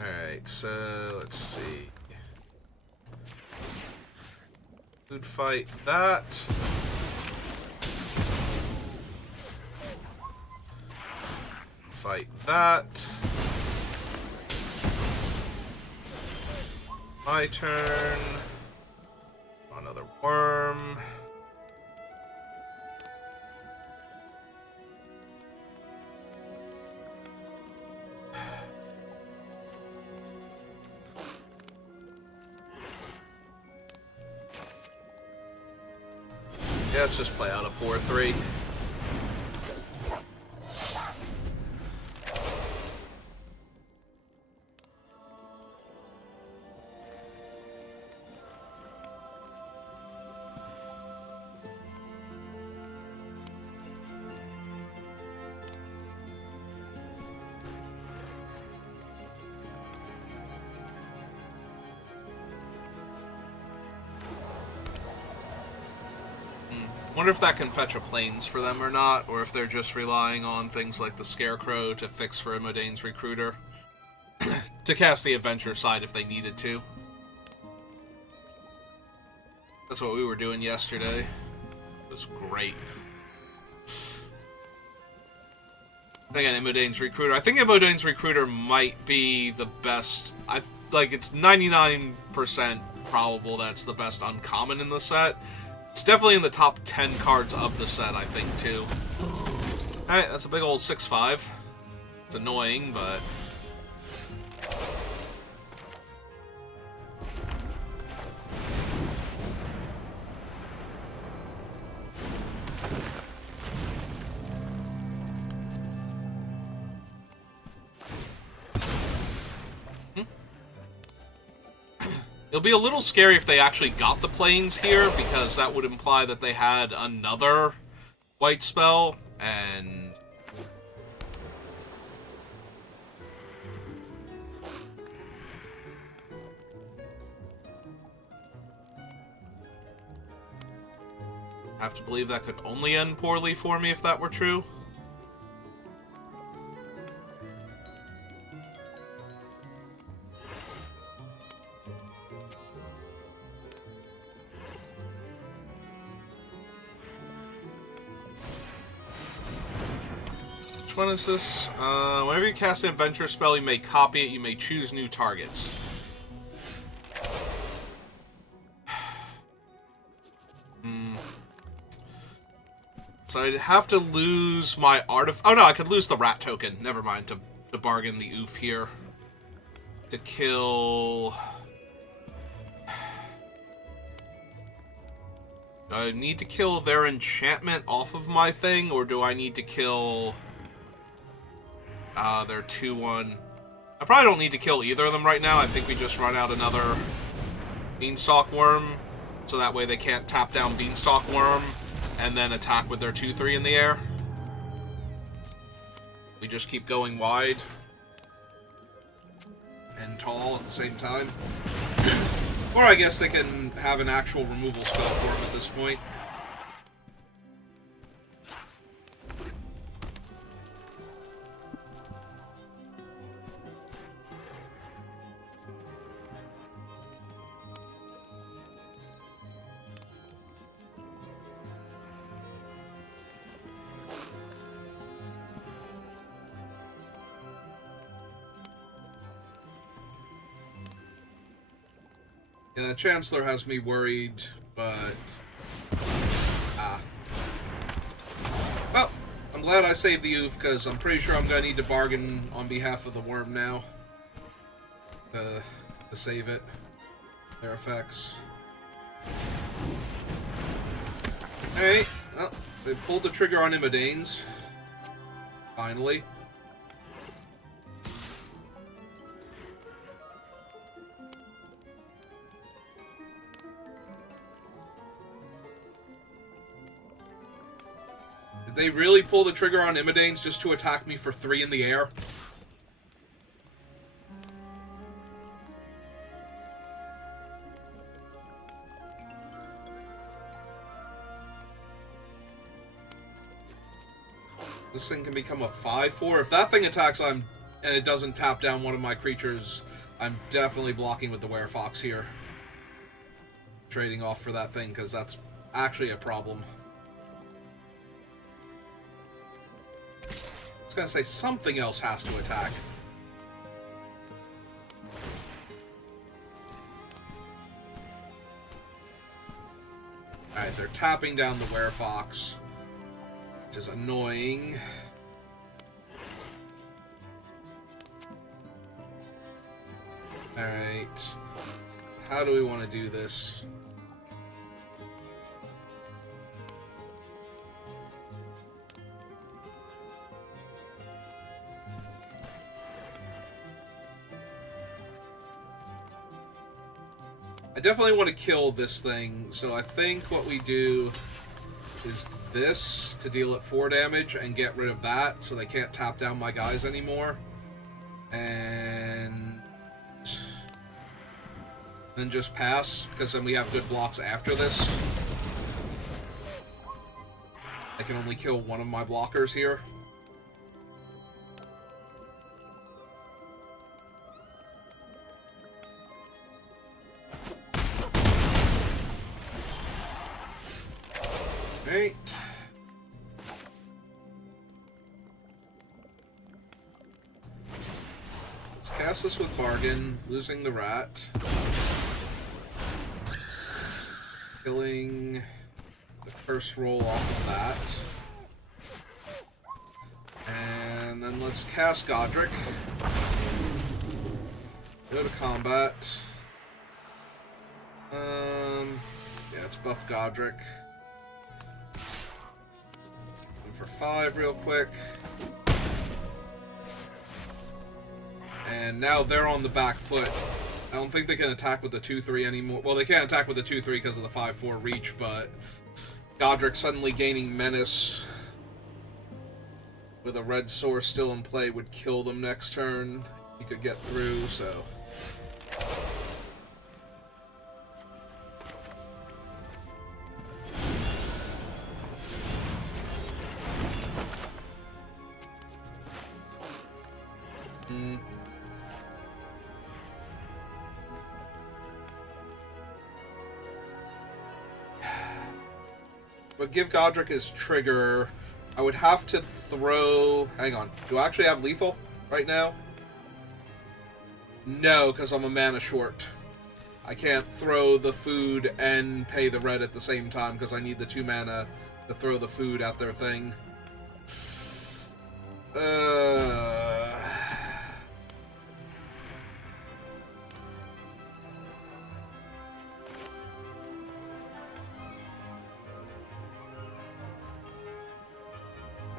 Alright, so let's see. Food fight that. Fight that. My turn. Another worm. Yeah, let's just play out a 4/3. Wonder if that can fetch a Plains for them or not, or if they're just relying on things like the Scarecrow to fix for Imodane's Recruiter. To cast the Adventure side if they needed to. That's what we were doing yesterday. It was great. Again, Imodane's Recruiter. I think Imodane's Recruiter might be the best. It's 99% probable that's the best uncommon in the set. It's definitely in the top 10 cards of the set, I think, too. Alright, that's a big old 6/5. It's annoying, but... It'll be a little scary if they actually got the Plains here, because that would imply that they had another white spell, and... I have to believe that could only end poorly for me if that were true. Which one is this? Whenever you cast an adventure spell, you may copy it. You may choose new targets. So I'd have to lose my artifact. Oh no, I could lose the rat token. Never mind, to bargain the oof here. To kill... Do I need to kill their enchantment off of my thing, or do I need to kill... their 2-1... I probably don't need to kill either of them right now. I think we just run out another Beanstalk Worm, so that way they can't tap down Beanstalk Worm and then attack with their 2-3 in the air. We just keep going wide and tall at the same time. Or I guess they can have an actual removal spell for him at this point. Yeah, the Chancellor has me worried, but... Well, I'm glad I saved the oof, because I'm pretty sure I'm going to need to bargain on behalf of the worm now. To save it. Their effects. Alright, well, they pulled the trigger on Immodanes. Finally. They really pull the trigger on Immodanes just to attack me for 3 in the air? This thing can become a 5/4. If that thing attacks and it doesn't tap down one of my creatures, I'm definitely blocking with the Werefox here. Trading off for that thing, because that's actually a problem. I was gonna say something else has to attack. Alright, they're tapping down the Werefox, which is annoying. Alright. How do we want to do this? I definitely want to kill this thing, so I think what we do is this to deal it 4 damage and get rid of that so they can't tap down my guys anymore. And then just pass, because then we have good blocks after this. I can only kill one of my blockers here. Right. Let's cast this with Bargain, losing the rat. Killing the first roll off of that. And then let's cast Godric. Go to combat. Yeah, let's buff Godric. For 5 real quick. And now they're on the back foot. I don't think they can attack with the 2-3 anymore. Well, they can't attack with the 2-3 because of the 5-4 reach, but Godric suddenly gaining menace with a red source still in play would kill them next turn. He could get through, so... But give Godric his trigger. I would have to throw... Hang on. Do I actually have lethal right now? No, because I'm a mana short. I can't throw the food and pay the red at the same time because I need the 2 mana to throw the food at their thing.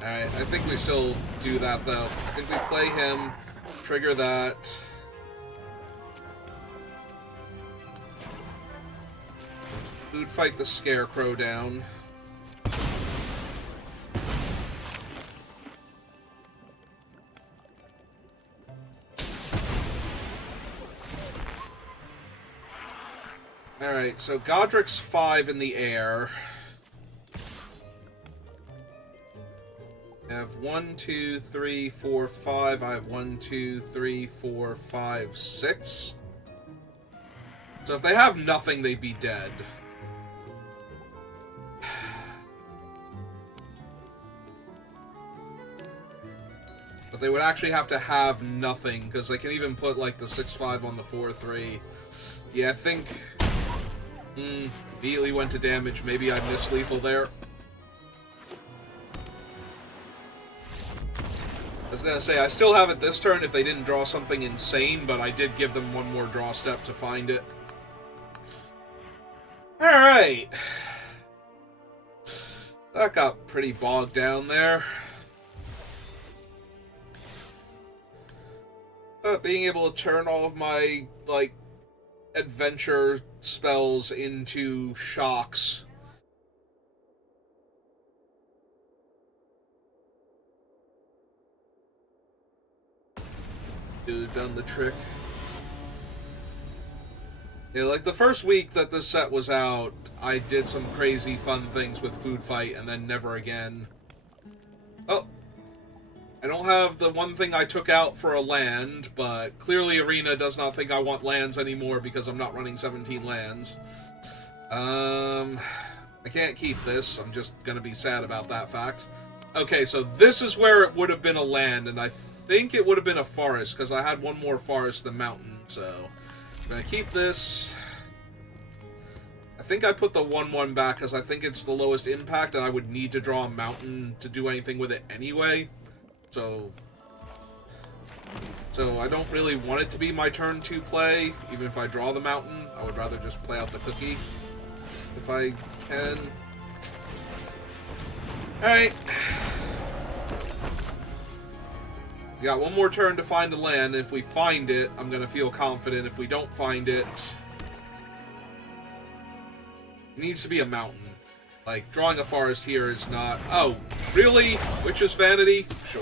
Alright, I think we still do that, though. I think we play him, trigger that. Food fight the Scarecrow down. Alright, so Godric's 5 in the air. I have 1, 2, 3, 4, 5. I have 1, 2, 3, 4, 5, 6. So if they have nothing, they'd be dead. But they would actually have to have nothing, because they can even put, like, the 6-5 on the 4-3. Yeah, I think... immediately went to damage. Maybe I missed lethal there. I was gonna say, I still have it this turn if they didn't draw something insane, but I did give them one more draw step to find it. Alright. That got pretty bogged down there. Being able to turn all of my, like, adventure spells into shocks. Done the trick. Yeah, like the first week that this set was out, I did some crazy fun things with Food Fight and then never again. Oh. I don't have the one thing I took out for a land, but clearly Arena does not think I want lands anymore because I'm not running 17 lands. I can't keep this. I'm just gonna be sad about that fact. Okay, so this is where it would have been a land, and I think it would have been a forest, because I had one more forest than mountain, so... I'm gonna keep this. I think I put the 1-1 back, because I think it's the lowest impact, and I would need to draw a mountain to do anything with it anyway. So I don't really want it to be my turn 2 play, even if I draw the mountain. I would rather just play out the cookie, if I can. Alright. We got one more turn to find a land. If we find it, I'm going to feel confident. If we don't find it, it needs to be a mountain. Like, drawing a forest here is not... Oh, really? Witch's Vanity? Sure.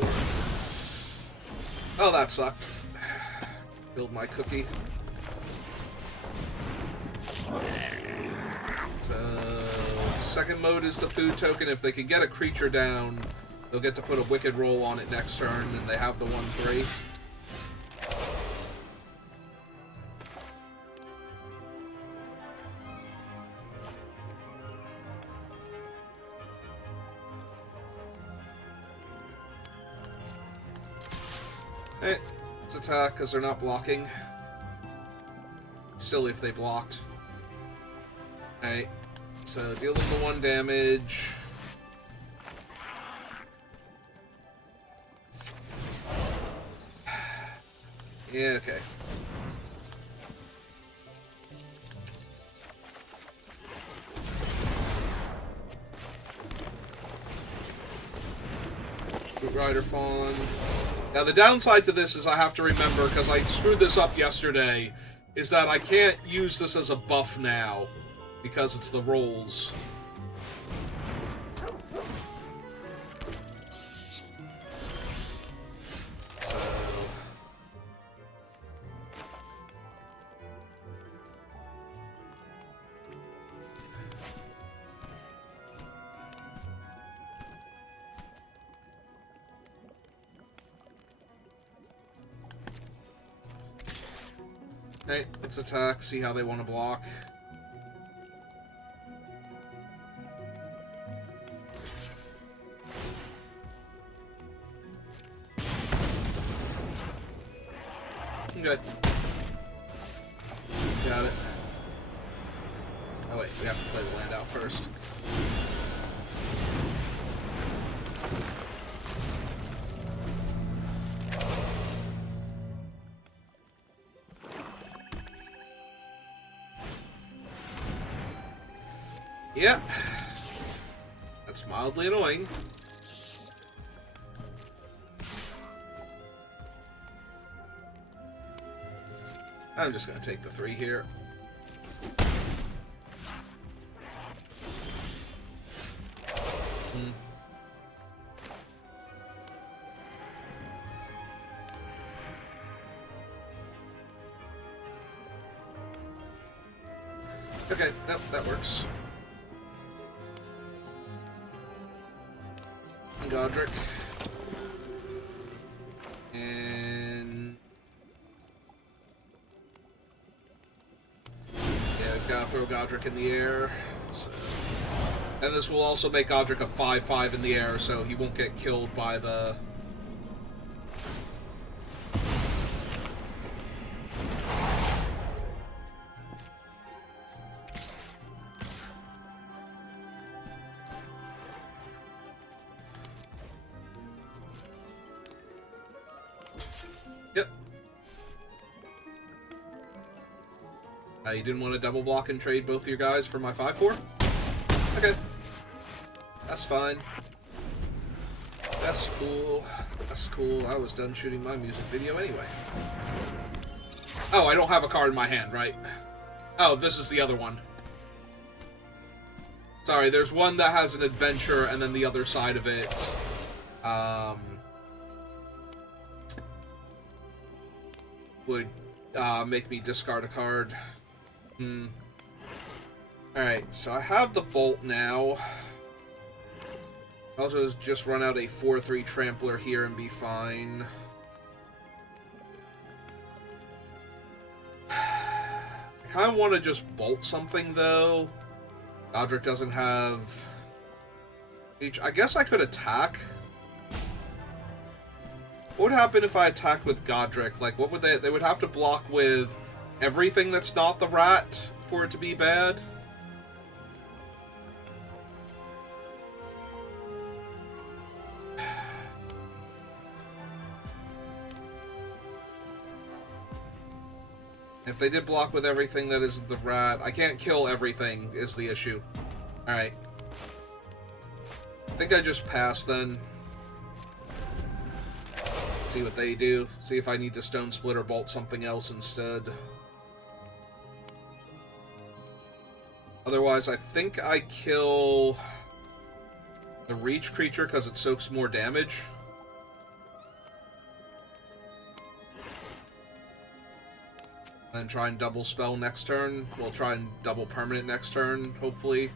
Oh, that sucked. Build my cookie. So, second mode is the food token. If they can get a creature down, they'll get to put a Wicked Roll on it next turn, and they have the 1-3. Let's attack, because they're not blocking. Silly if they blocked. Alright, so deal them the 1 damage. Yeah, okay. Root Rider Fawn. Now, the downside to this is I have to remember, because I screwed this up yesterday, is that I can't use this as a buff now, because it's the rolls. Hey, let's attack, see how they want to block. Okay. Got it. Oh wait, we have to play the land out first. Yep. That's mildly annoying. I'm just going to take the 3 here. Okay, nope, that works. Godric. And... yeah, we've got to throw Godric in the air. So... and this will also make Godric a 5/5 in the air, so he won't get killed by the... Yep. You didn't want to double block and trade both of your guys for my 5/4? Okay. That's fine. That's cool. That's cool. I was done shooting my music video anyway. Oh, I don't have a card in my hand, right? Oh, this is the other one. Sorry, there's one that has an adventure, and then the other side of it, would make me discard a card. Alright, so I have the Bolt now. I'll just run out a 4/3 Trampler here and be fine. I kind of want to just Bolt something, though. Godric doesn't have... I guess I could attack. What would happen if I attacked with Godric? Like, what would they... they would have to block with everything that's not the rat for it to be bad? If they did block with everything that isn't the rat... I can't kill everything, is the issue. Alright. I think I just pass, then. See what they do. See if I need to Stone Split or Bolt something else instead. Otherwise, I think I kill the Reach creature because it soaks more damage. Then try and double spell next turn. We'll try and double permanent next turn, hopefully.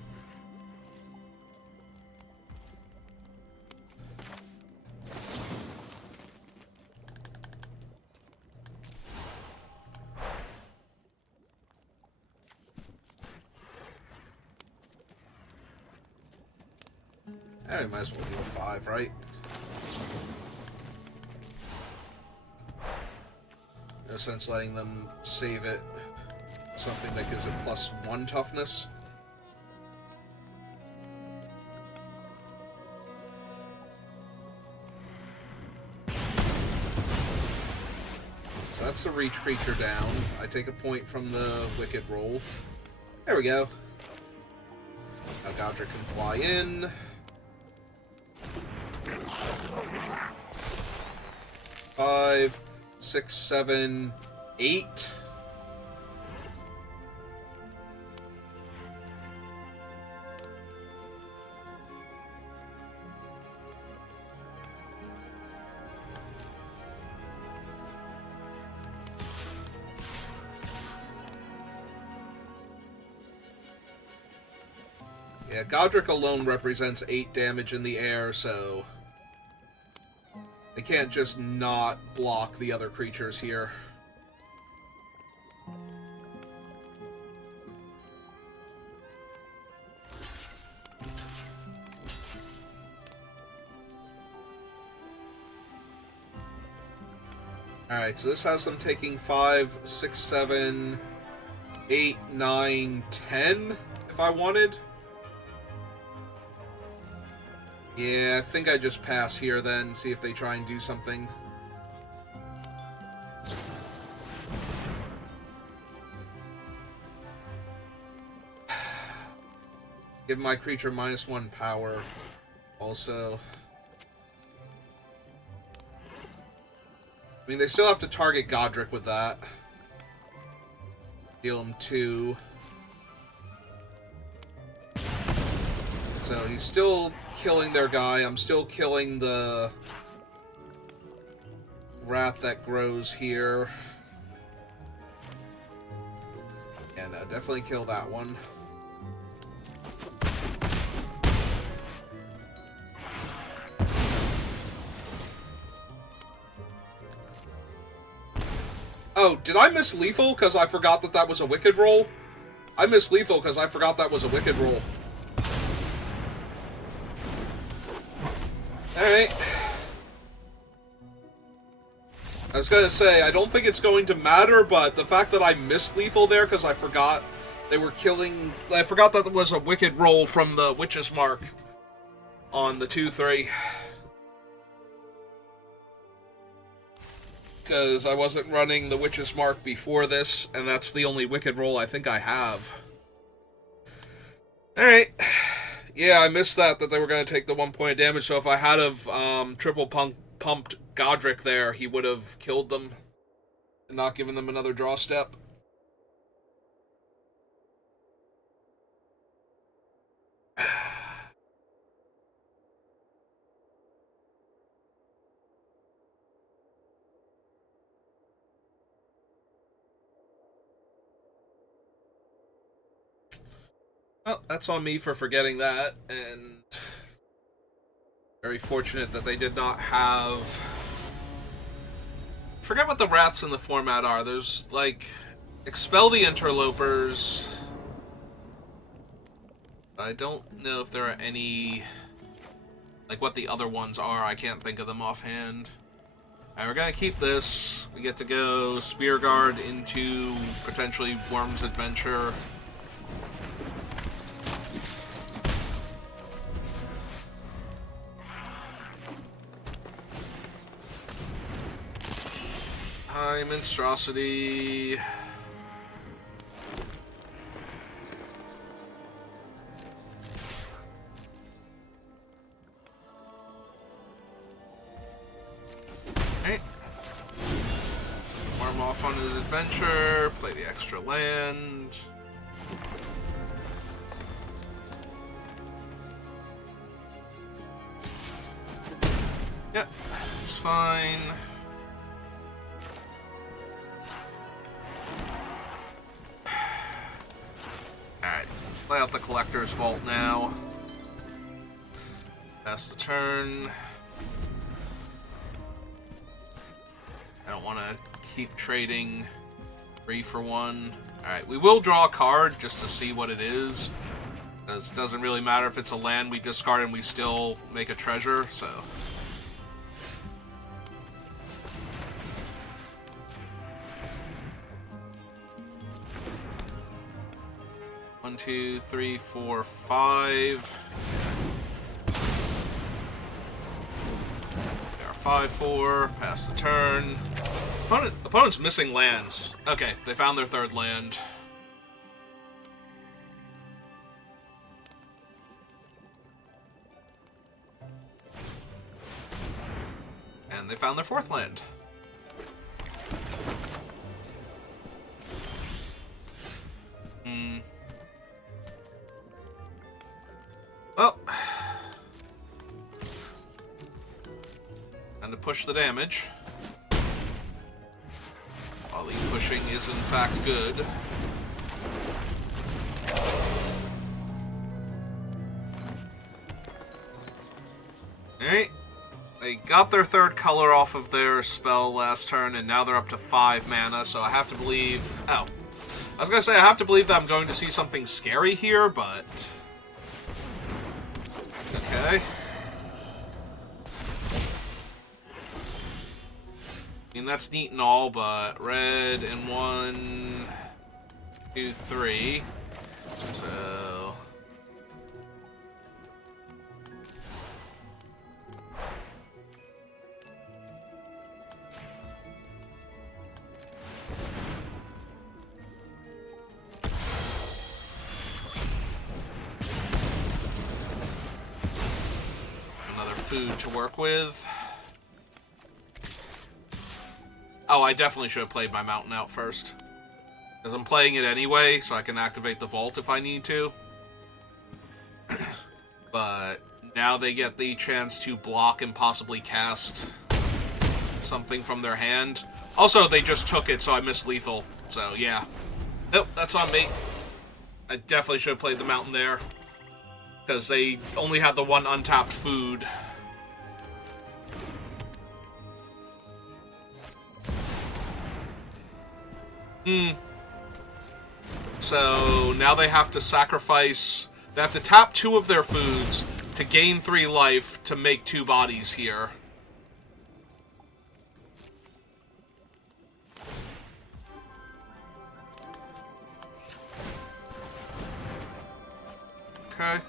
I might as well do a 5, right? No sense letting them save it. Something that gives it +1 toughness. So that's the Reach creature down. I take a point from the Wicked roll. There we go. Now Godric can fly in. 5, 6, 7, 8. Yeah, Godric alone represents 8 damage in the air, so they can't just not block the other creatures here. Alright, so this has them taking 5, 6, 7, 8, 9, 10, if I wanted. Yeah, I think I just pass here then, see if they try and do something. Give my creature -1 power. Also. I mean, they still have to target Godric with that. Deal him 2. So he's still killing their guy. I'm still killing the Wrath that grows here. Yeah, no, definitely kill that one. Oh, did I miss lethal because I forgot that that was a wicked roll? I missed lethal because I forgot that was a wicked roll. Alright. I was gonna say, I don't think it's going to matter, but the fact that I missed lethal there because I forgot they were killing... I forgot that there was a wicked roll from the Witch's Mark on the 2-3. Because I wasn't running the Witch's Mark before this, and that's the only wicked roll I think I have. Alright. Yeah, I missed that they were going to take the 1 point of damage, so if I had have triple pumped Godric there, he would have killed them and not given them another draw step. Well, that's on me for forgetting that, and very fortunate that they did not have... Forget what the Wraths in the format are. There's, like, Expel the Interlopers. I don't know if there are any... Like, what the other ones are. I can't think of them offhand. Alright, we're gonna keep this. We get to go Spearguard into, potentially, Worm's Adventure. Hi, Monstrosity. Okay. Worm off on his adventure, play the extra land. Yep, it's fine. Alright, play out the Collector's Vault now. Pass the turn. I don't want to keep trading 3 for 1. Alright, we will draw a card just to see what it is. Because it doesn't really matter if it's a land we discard and we still make a treasure, so... One, 2, 3, 4, 5. They are 5-4. Pass the turn. Opponent's missing lands. Okay, they found their 3rd land. And they found their 4th land. Well, and to push the damage. While the pushing is in fact good. Alright. They got their 3rd color off of their spell last turn, and now they're up to 5 mana, so I have to believe... Oh. I was gonna say, I have to believe that I'm going to see something scary here, but... Okay. I mean, that's neat and all, but red and 1, 2, 3. So... another food to work with. Oh, I definitely should have played my mountain out first. Because I'm playing it anyway, so I can activate the vault if I need to. But now they get the chance to block and possibly cast something from their hand. Also, they just took it, so I missed lethal. So, yeah. Nope, that's on me. I definitely should have played the mountain there. Because they only had the one untapped food. So now they have to sacrifice... They have to tap 2 of their foods to gain 3 life to make 2 bodies here. Okay.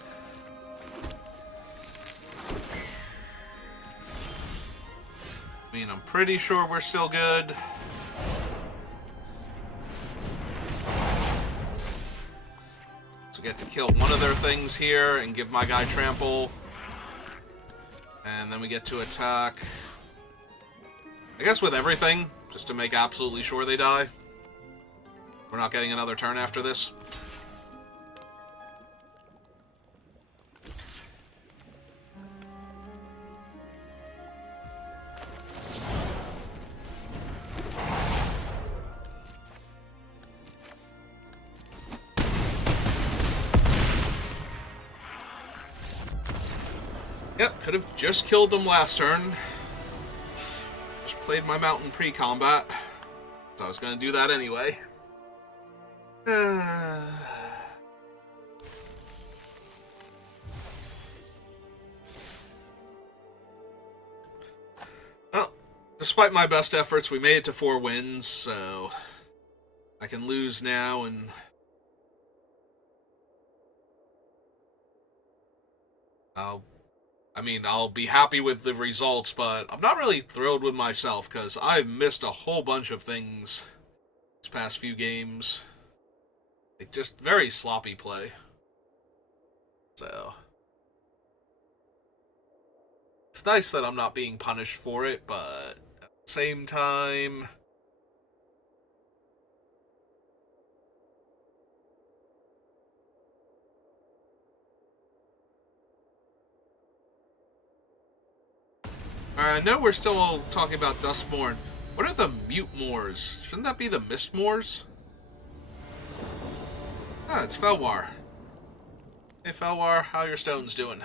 I mean, I'm pretty sure we're still good. Get to kill one of their things here and give my guy trample. And then we get to attack. I guess with everything, just to make absolutely sure they die. We're not getting another turn after this. Yep, could have just killed them last turn. Just played my mountain pre-combat. So I was going to do that anyway. Well, despite my best efforts, we made it to 4 wins, so I can lose now and... I'll be happy with the results, but I'm not really thrilled with myself, because I've missed a whole bunch of things these past few games. Like, just very sloppy play. So... it's nice that I'm not being punished for it, but at the same time... I know we're still talking about Duskmourn. What are the Mute Moors? Shouldn't that be the Mist Moors? Ah, it's Felwar. Hey Felwar, how your stones doing?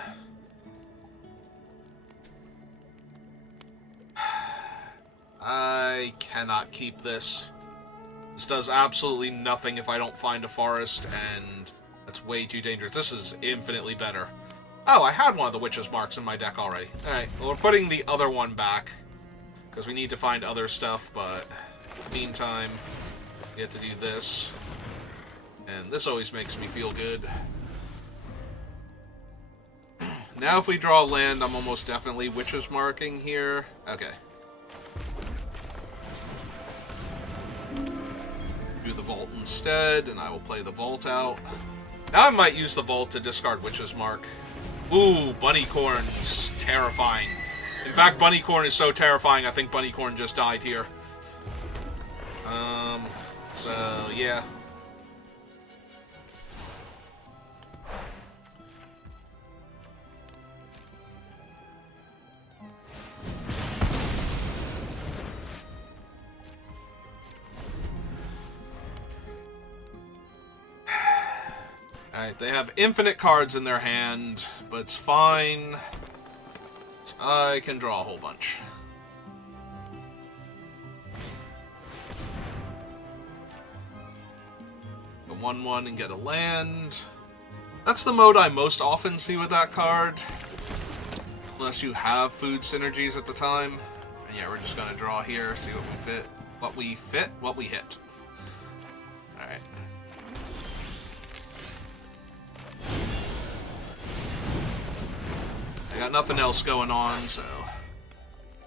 I cannot keep this. This does absolutely nothing if I don't find a forest, and that's way too dangerous. This is infinitely better. Oh, I had one of the Witch's Marks in my deck already. Alright, well, we're putting the other one back, because we need to find other stuff, but in the meantime, we have to do this. And this always makes me feel good. Now if we draw land, I'm almost definitely Witch's Marking here. Okay. Do the Vault instead, and I will play the Vault out. Now I might use the Vault to discard Witch's Mark. Ooh, Bunnycorn's terrifying. In fact, Bunnycorn is so terrifying, I think Bunnycorn just died here. So, yeah. Alright, they have infinite cards in their hand, but it's fine. I can draw a whole bunch. The 1/1 and get a land. That's the mode I most often see with that card. Unless you have food synergies at the time. And yeah, we're just gonna draw here, see what we fit. What we hit. Alright. I got nothing else going on, so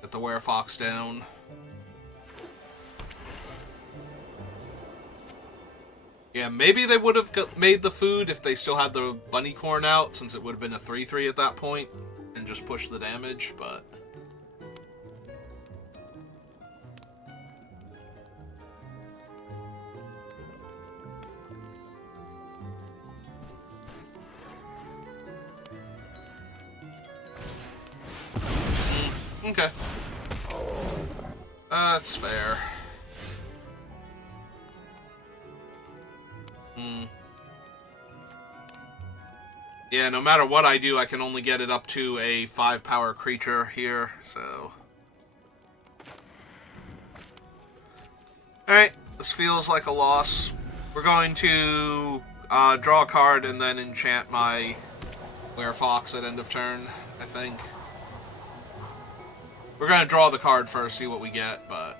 get the Werefox down. Yeah, maybe they would have made the food if they still had the bunny corn out, since it would have been a 3/3 at that point, and just push the damage, but... Okay. That's fair. Yeah, no matter what I do, I can only get it up to a 5-power creature here, so... Alright, this feels like a loss. We're going to draw a card and then enchant my Werefox at end of turn, I think. We're going to draw the card first, see what we get, but...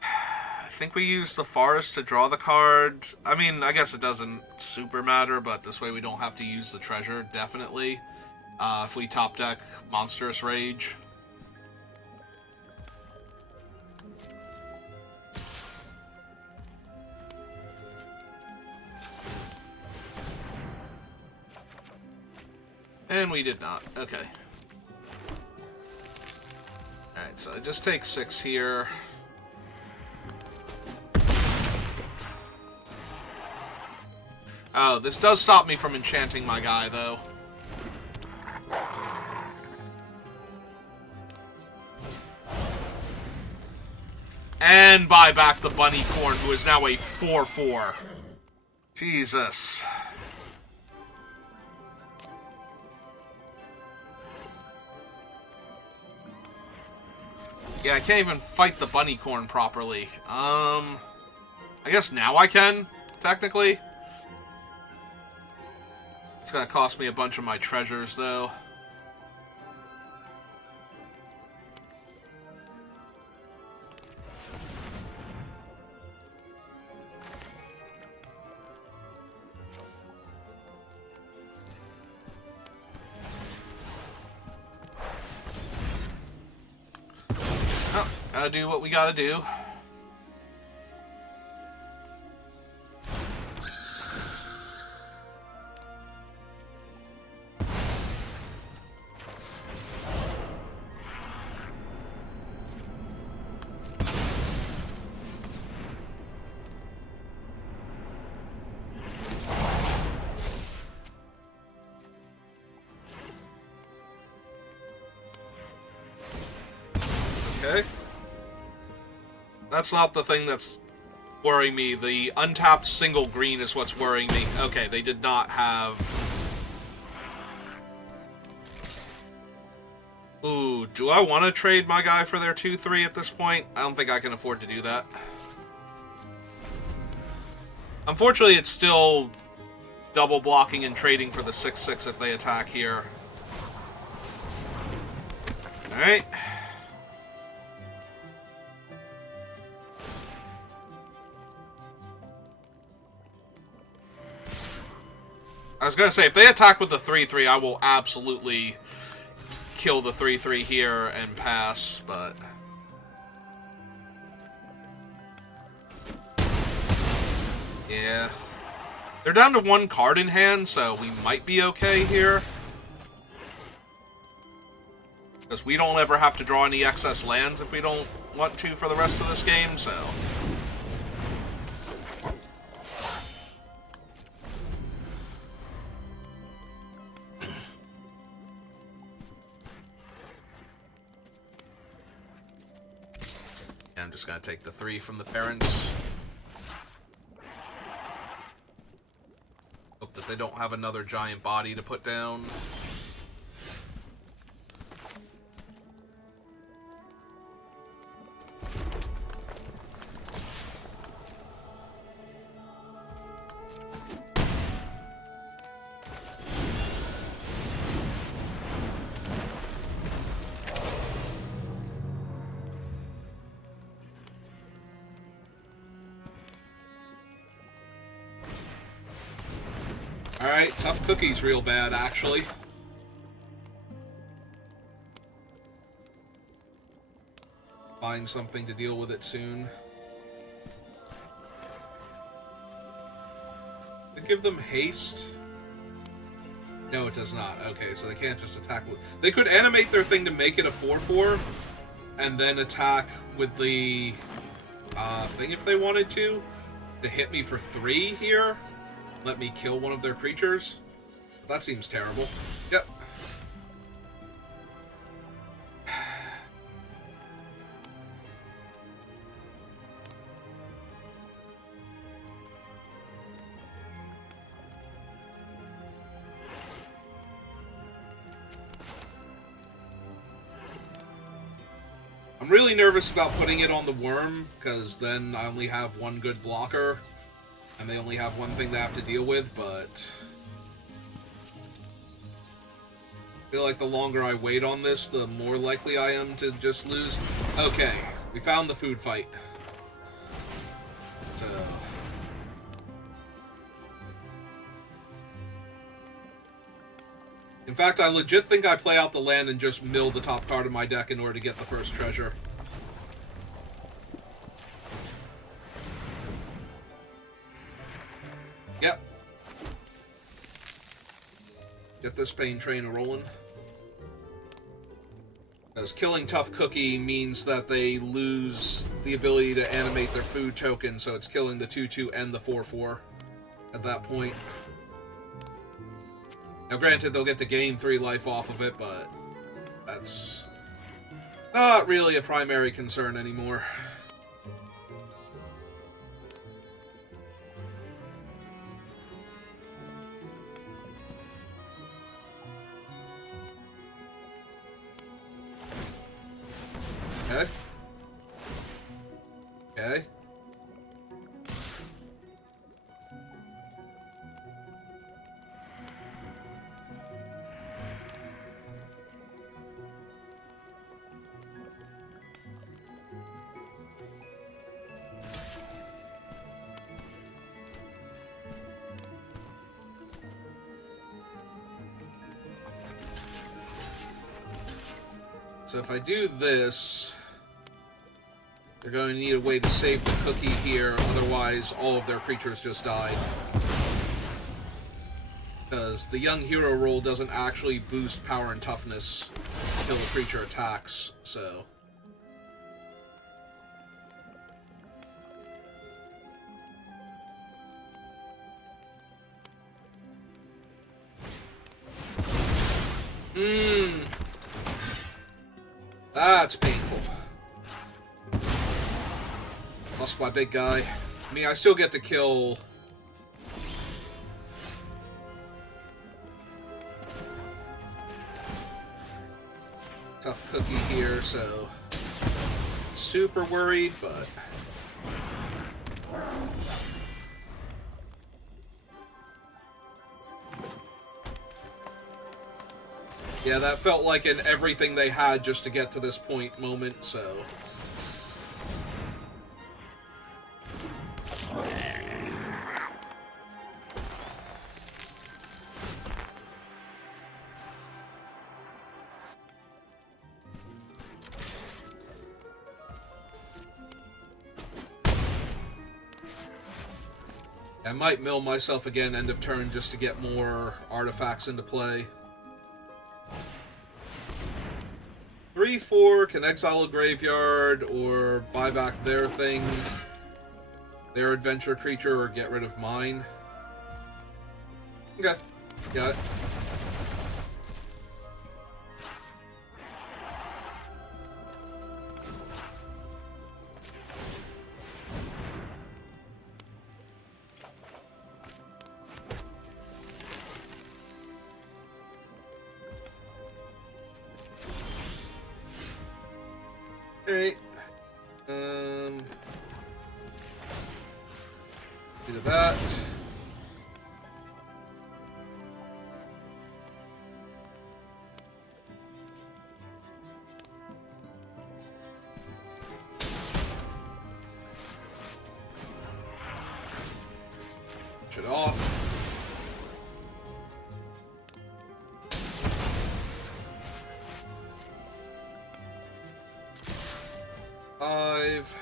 I think we use the forest to draw the card. I mean, I guess it doesn't super matter, but this way we don't have to use the treasure, definitely. If we top deck Monstrous Rage. And we did not. Okay. Alright, so I just take 6 here. Oh, this does stop me from enchanting my guy, though. And buy back the bunny corn, who is now a 4/4. Jesus. Yeah, I can't even fight the bunny corn properly. I guess now I can, technically. It's gonna cost me a bunch of my treasures, though. Oh, gotta do what we gotta do. Okay. That's not the thing that's worrying me. The untapped single green is what's worrying me. Okay, they did not have... Ooh, do I want to trade my guy for their 2/3 at this point? I don't think I can afford to do that. Unfortunately, it's still double blocking and trading for the 6/6 if they attack here. Alright. I was gonna say, if they attack with the 3/3, I will absolutely kill the 3/3 here and pass, but... Yeah. They're down to 1 card in hand, so we might be okay here. Because we don't ever have to draw any excess lands if we don't want to for the rest of this game, so... I'm just gonna take the 3 from the parents. Hope that they don't have another giant body to put down. Alright, Tough Cookie's real bad, actually. Find something to deal with it soon. Did it give them haste? No, it does not. Okay, so they can't just attack with... They could animate their thing to make it a 4/4, and then attack with the thing if they wanted to hit me for 3 here. Let me kill one of their creatures. That seems terrible. Yep. I'm really nervous about putting it on the worm, because then I only have one good blocker, and they only have one thing they have to deal with, but... I feel like the longer I wait on this, the more likely I am to just lose. Okay, we found the food fight. So... In fact, I legit think I play out the land and just mill the top card of my deck in order to get the first treasure. Yep. Get this pain train a-rolling. As killing Tough Cookie means that they lose the ability to animate their food token, so it's killing the 2/2 and the 4/4 at that point. Now, granted, they'll get to gain 3 life off of it, but that's not really a primary concern anymore. Okay. Okay. So if I do this, they're going to need a way to save the cookie here, otherwise all of their creatures just died. Because the Young Hero roll doesn't actually boost power and toughness until the creature attacks, so... That's painful. Lost my big guy. I mean, I still get to kill... Tough Cookie here, so... Super worried, but... Yeah, that felt like an everything they had just to get to this point moment, so... I might mill myself again end of turn just to get more artifacts into play. 3/4 can exile a graveyard or buy back their thing, their adventure creature, or get rid of mine. Okay, got it. Alright. Do that. Push it off. 5.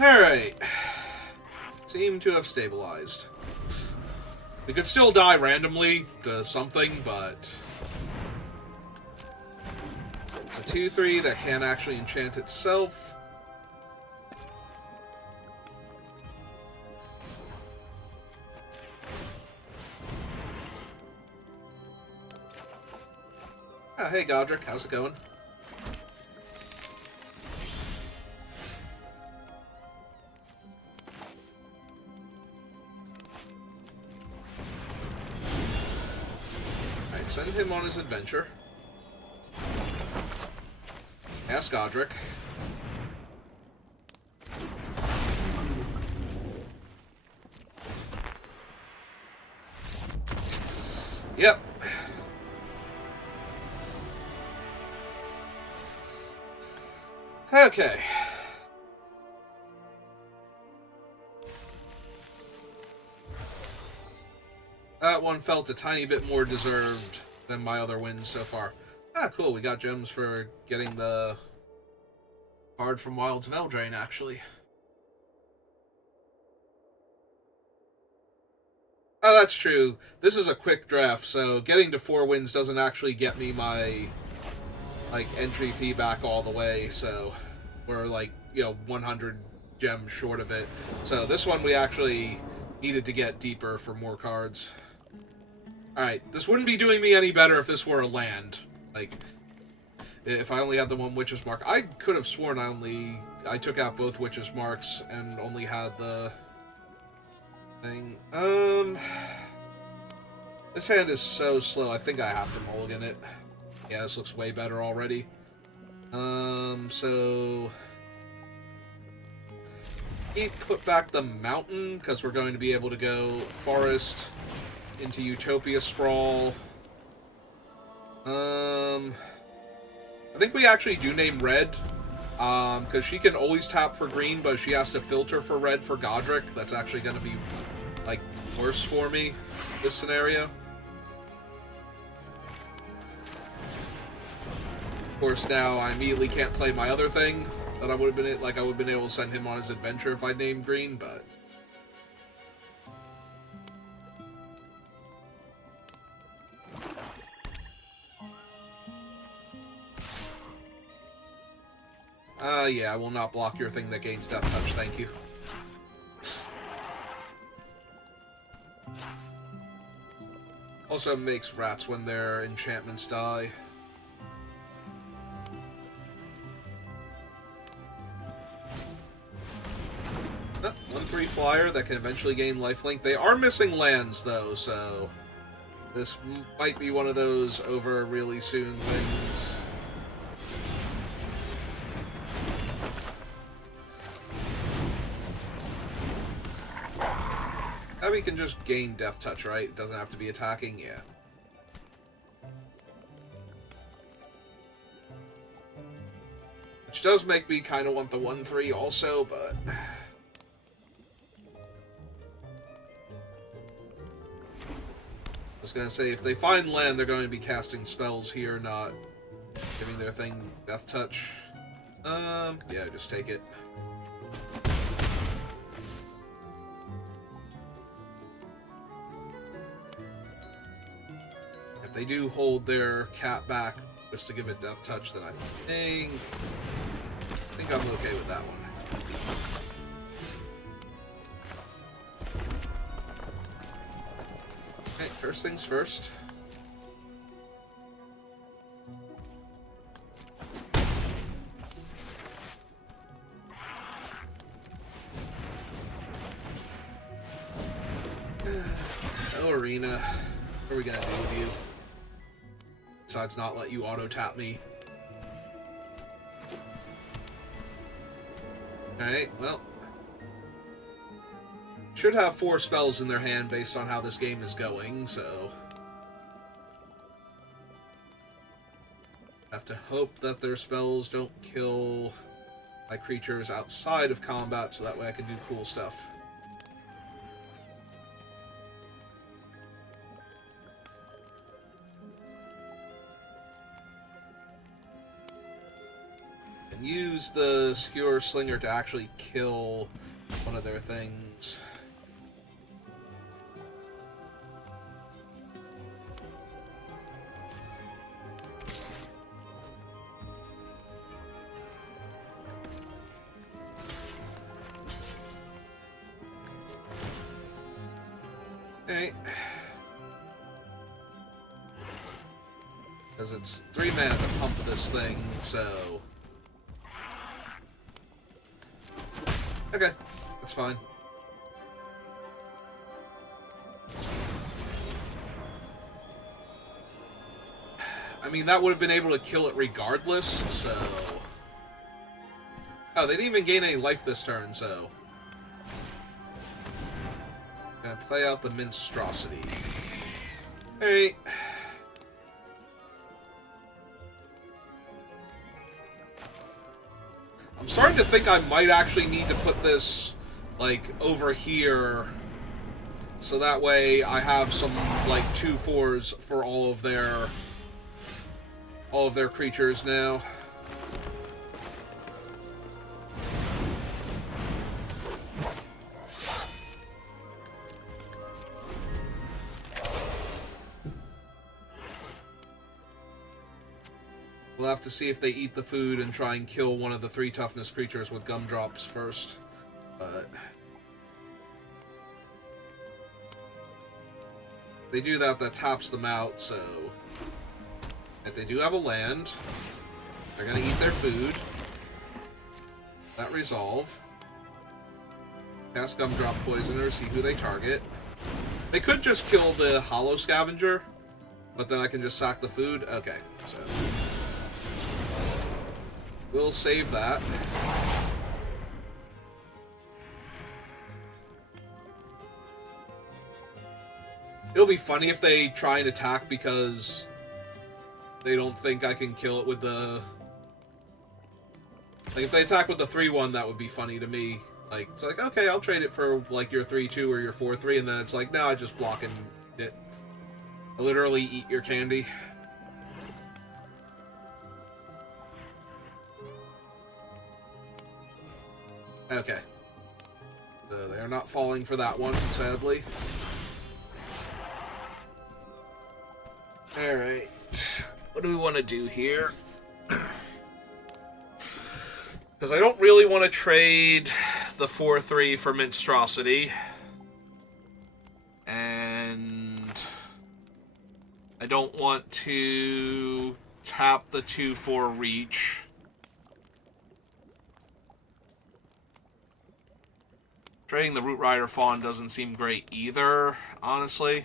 Alright. Seem to have stabilized. We could still die randomly to something, but... It's a 2-3 that can actually enchant itself. Ah, hey Godric, how's it going? Alright, send him on his adventure. Ask Godric. Yep. Okay. That one felt a tiny bit more deserved than my other wins so far. Ah, cool. We got gems for getting the card from Wilds of Eldraine, actually. Oh, that's true. This is a quick draft, so getting to 4 wins doesn't actually get me my, like, entry fee back all the way, so we're, like, 100 gems short of it. So this one we actually needed to get deeper for more cards. Alright, this wouldn't be doing me any better if this were a land. Like, if I only had the one Witch's Mark. I could have sworn I took out both Witch's Marks and only had the thing. This hand is so slow, I think I have to mulligan it. Yeah, this looks way better already. So... put back the mountain, because we're going to be able to go forest into Utopia Sprawl. I think we actually do name red, because she can always tap for green, but she has to filter for red for Godric. That's actually going to be, like, worse for me, this scenario. Of course, now I immediately can't play my other thing that I would have been, like, I would have been able to send him on his adventure if I'd named green, but... yeah, I will not block your thing that gains Death Touch, thank you. Also makes rats when their enchantments die. Oh, 1/3 flyer that can eventually gain lifelink. They are missing lands, though, so... this might be one of those over really soon things. Abby can just gain Death Touch, right? It doesn't have to be attacking, yeah. Which does make me kind of want the 1/3 also, but... I was going to say, if they find land, they're going to be casting spells here, not giving their thing Death Touch. Yeah, just take it. If they do hold their cat back just to give it Death Touch, then I think I'm okay with that one. Okay, first things first. Oh, Arena. What are we gonna do with you? Besides not let you auto-tap me. Alright, well. Should have 4 spells in their hand based on how this game is going, so... have to hope that their spells don't kill my creatures outside of combat, so that way I can do cool stuff. use the Skewer Slinger to actually kill one of their things. Okay. Because it's 3 mana to pump this thing, so... Okay, that's fine. I mean, that would have been able to kill it regardless, so... Oh, they didn't even gain any life this turn, so... Gonna play out the Monstrosity. Hey. I'm starting to think I might actually need to put this, like, over here, so that way I have some, like, 2/4s for all of their creatures now. We'll have to see if they eat the food and try and kill one of the 3 toughness creatures with gumdrops first. But if they do that, that taps them out, so... If they do have a land, they're going to eat their food. That resolve. Cast Gumdrop Poisoner, see who they target. They could just kill the Hollow Scavenger, but then I can just sack the food. Okay, so... We'll save that. It'll be funny if they try and attack because they don't think I can kill it with the... Like, if they attack with the 3/1, that would be funny to me. Like, it's like, okay, I'll trade it for, like, your 3/2 or your 4/3, and then it's like, no, I just block and it. I literally eat your candy. Okay. So they're not falling for that one, sadly. Alright. What do we want to do here? Because I don't really want to trade the 4/3 for Monstrosity. And I don't want to tap the 2/4 reach. Trading the Root Rider Fawn doesn't seem great either, honestly.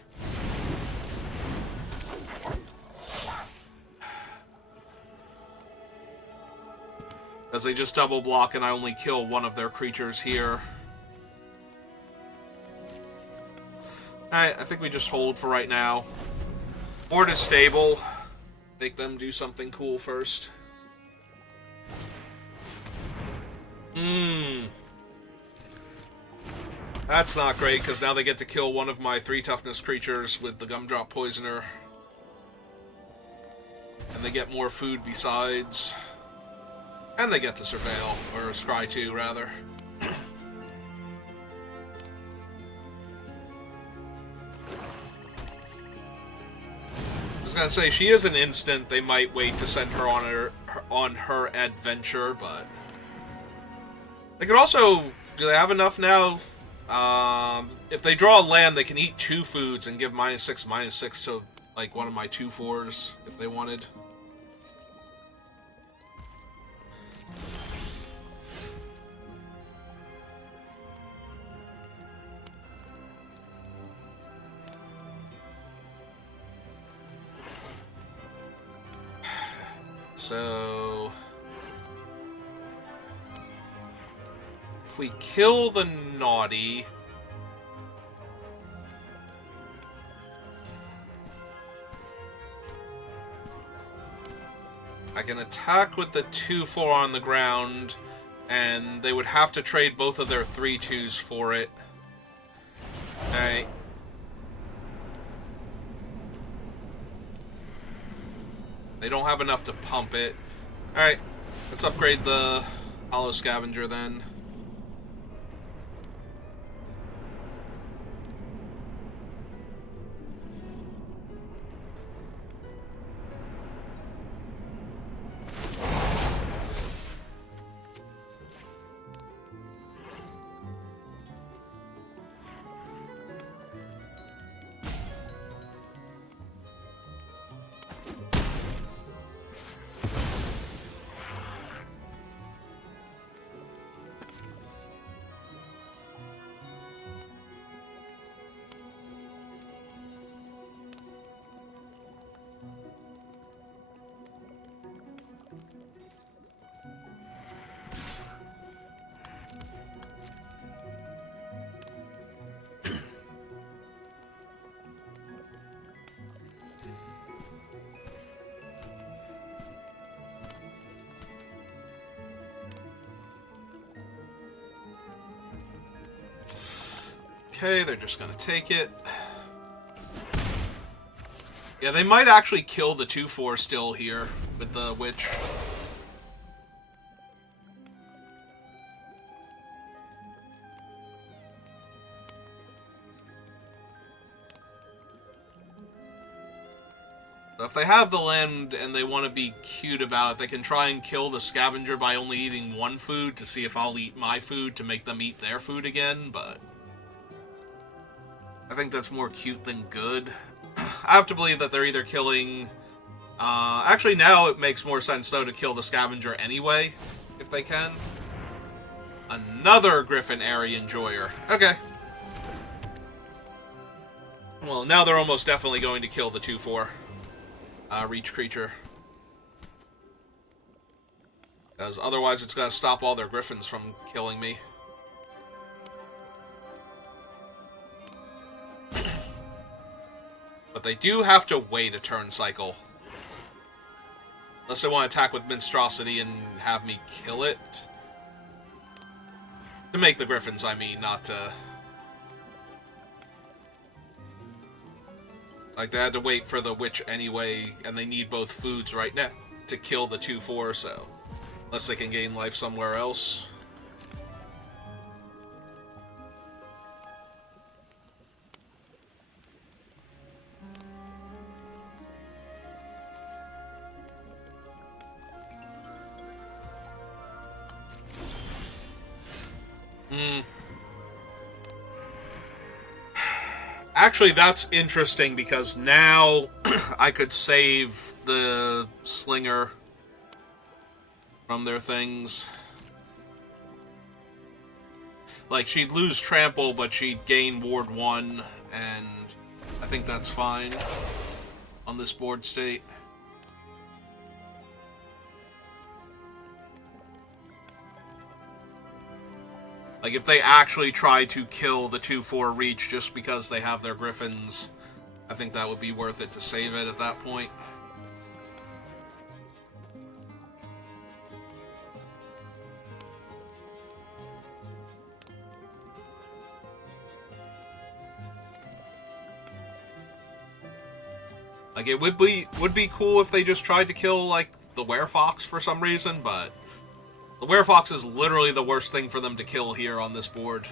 Because they just double block and I only kill one of their creatures here. Alright, I think we just hold for right now. Board is stable. Make them do something cool first. That's not great, because now they get to kill one of my 3 toughness creatures with the Gumdrop Poisoner. And they get more food besides. And they get to Surveil, or Scry 2, rather. I was gonna say, she is an instant. They might wait to send her on her adventure, but... They could also... Do they have enough now? If they draw a land, they can eat 2 foods and give -6/-6 to, like, one of my 2/4s, if they wanted. So... If we kill the Naughty... I can attack with the 2/4 on the ground, and they would have to trade both of their 3/2s for it. Alright. They don't have enough to pump it. Alright. Let's upgrade the Hollow Scavenger then. Okay, they're just gonna take it. Yeah, they might actually kill the 2/4 still here with the witch. But if they have the land and they want to be cute about it, they can try and kill the scavenger by only eating one food to see if I'll eat my food to make them eat their food again, but I think that's more cute than good. I have to believe that they're either killing... actually, now it makes more sense, though, to kill the scavenger anyway, if they can. Another Griffin Area Enjoyer. Okay. Well, now they're almost definitely going to kill the 2/4 reach creature. Because otherwise it's going to stop all their griffins from killing me. But they do have to wait a turn cycle. Unless they want to attack with Monstrosity and have me kill it. To make the griffins, I mean, not to... Like, they had to wait for the witch anyway, and they need both foods right now to kill the 2/4, so... Unless they can gain life somewhere else. Actually, that's interesting because now I could save the Slinger from their things. Like, she'd lose Trample, but she'd gain Ward 1, and I think that's fine on this board state. Like, if they actually try to kill the 2/4 reach just because they have their griffins, I think that would be worth it to save it at that point. Like, it would be cool if they just tried to kill, like, the Werefox for some reason, but... The Werefox is literally the worst thing for them to kill here on this board.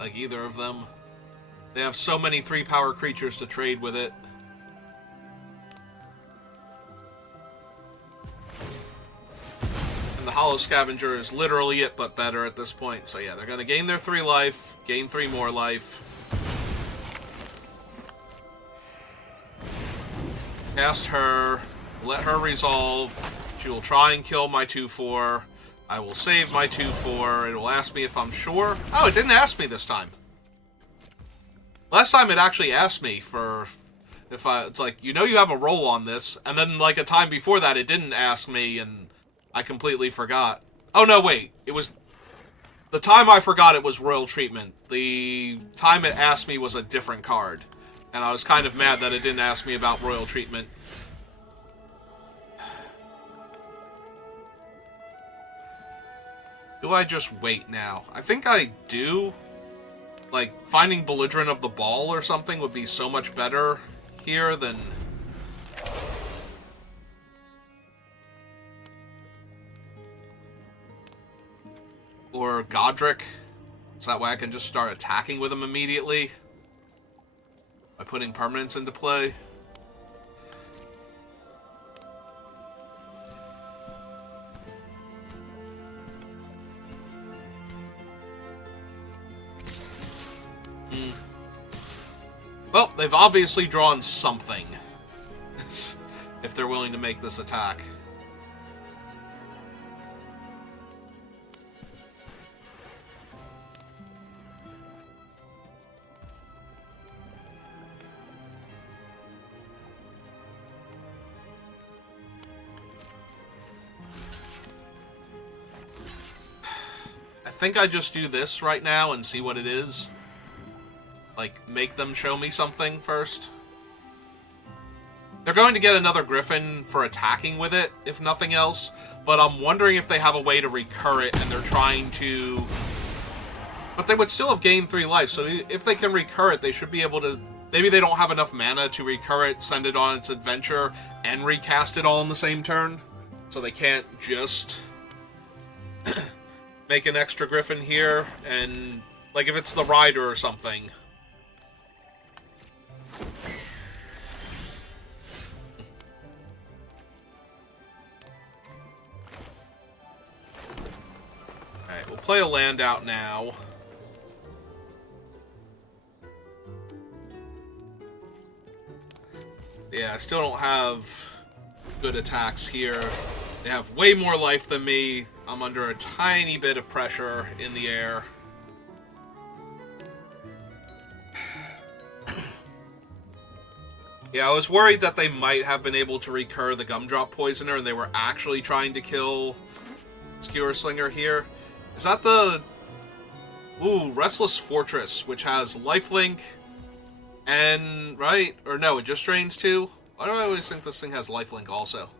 Like, either of them. They have so many 3-power creatures to trade with it. And the Hollow Scavenger is literally it, but better at this point. So yeah, they're going to gain their 3 life, gain 3 more life. Cast her, let her resolve. She will try and kill my 2/4. I will save my 2/4. It will ask me if I'm sure. Oh, it didn't ask me this time. Last time it actually asked me for if it's like, you know you have a roll on this, and then like a time before that it didn't ask me and I completely forgot. Oh no, wait. It was the time I forgot it was Royal Treatment. The time it asked me was a different card. And I was kind of mad that it didn't ask me about Royal Treatment. Do I just wait now? I think I do. Like, finding Belligerent of the Ball or something would be so much better here than... or Godric, so that way I can just start attacking with them immediately by putting permanents into play. Well, they've obviously drawn something, if they're willing to make this attack. I think I just do this right now and see what it is. Like, make them show me something first. They're going to get another Griffin for attacking with it, if nothing else. But I'm wondering if they have a way to recur it, and they're trying to... But they would still have gained 3 life, so if they can recur it, they should be able to... Maybe they don't have enough mana to recur it, send it on its adventure, and recast it all in the same turn. So they can't just... make an extra Griffin here, and... Like, if it's the Rider or something... Alright, we'll play a land out now. Yeah, I still don't have good attacks here. They have way more life than me. I'm under a tiny bit of pressure in the air. Yeah, I was worried that they might have been able to recur the Gumdrop Poisoner and they were actually trying to kill Skewer Slinger here. Is that the... Ooh, Restless Fortress, which has lifelink and... Right? Or no, it just drains 2? Why do I always think this thing has lifelink also?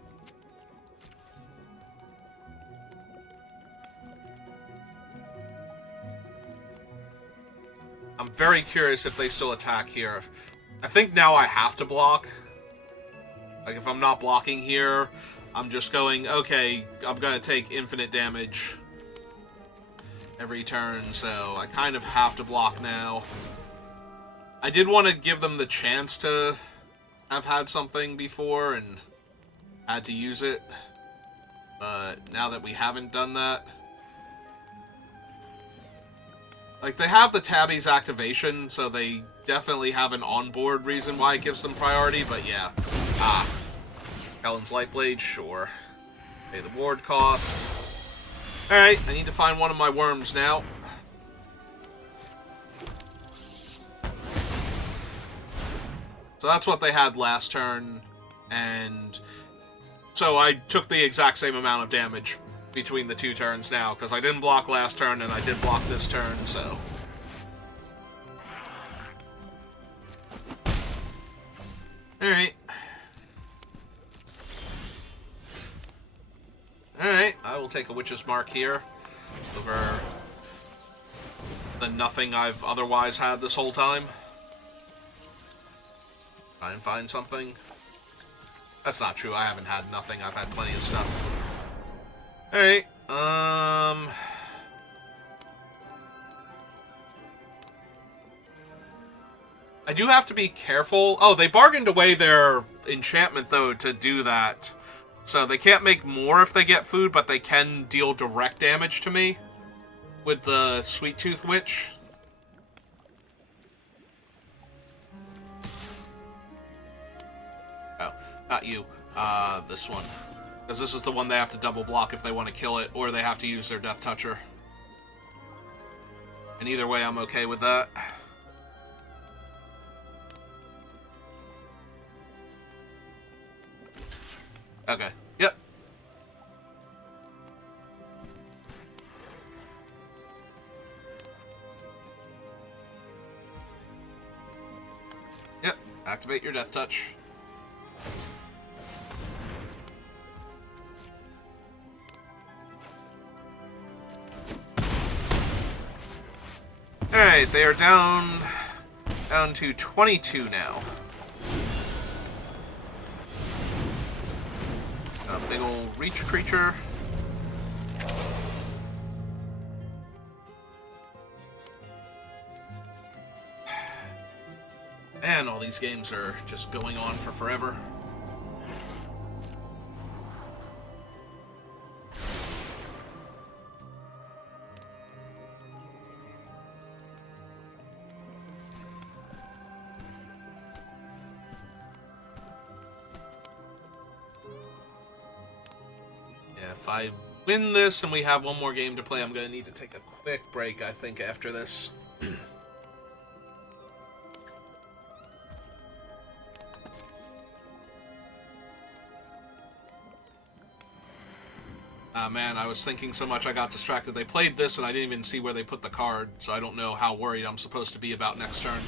I'm very curious if they still attack here. I think now I have to block. Like, if I'm not blocking here, I'm just going, okay, I'm gonna take infinite damage every turn, so I kind of have to block now. I did want to give them the chance to have had something before and had to use it, but now that we haven't done that... Like, they have the Tabby's activation, so they definitely have an onboard reason why it gives them priority, but yeah. Ah. Kellen's Lightblade, sure. Pay the ward cost. Alright, I need to find one of my worms now. So that's what they had last turn, and... So I took the exact same amount of damage between the 2 turns now, because I didn't block last turn and I did block this turn, so... Alright. Alright, I will take a Witch's Mark here over the nothing I've otherwise had this whole time. Try and find something. That's not true, I haven't had nothing, I've had plenty of stuff. Alright, I do have to be careful. Oh, they bargained away their enchantment, though, to do that. So they can't make more if they get food, but they can deal direct damage to me with the Sweet Tooth Witch. Oh, not you. This one. Because this is the one they have to double block if they want to kill it, or they have to use their Death Toucher. And either way, I'm okay with that. Okay. Yep. Yep. Activate your Death Touch. Alright, they are down to 22 now. A big ol' reach creature. Man, all these games are just going on for forever. Yeah, if I win this and we have one more game to play, I'm going to need to take a quick break, I think, after this. Man, I was thinking so much I got distracted. They played this and I didn't even see where they put the card, so I don't know how worried I'm supposed to be about next turn.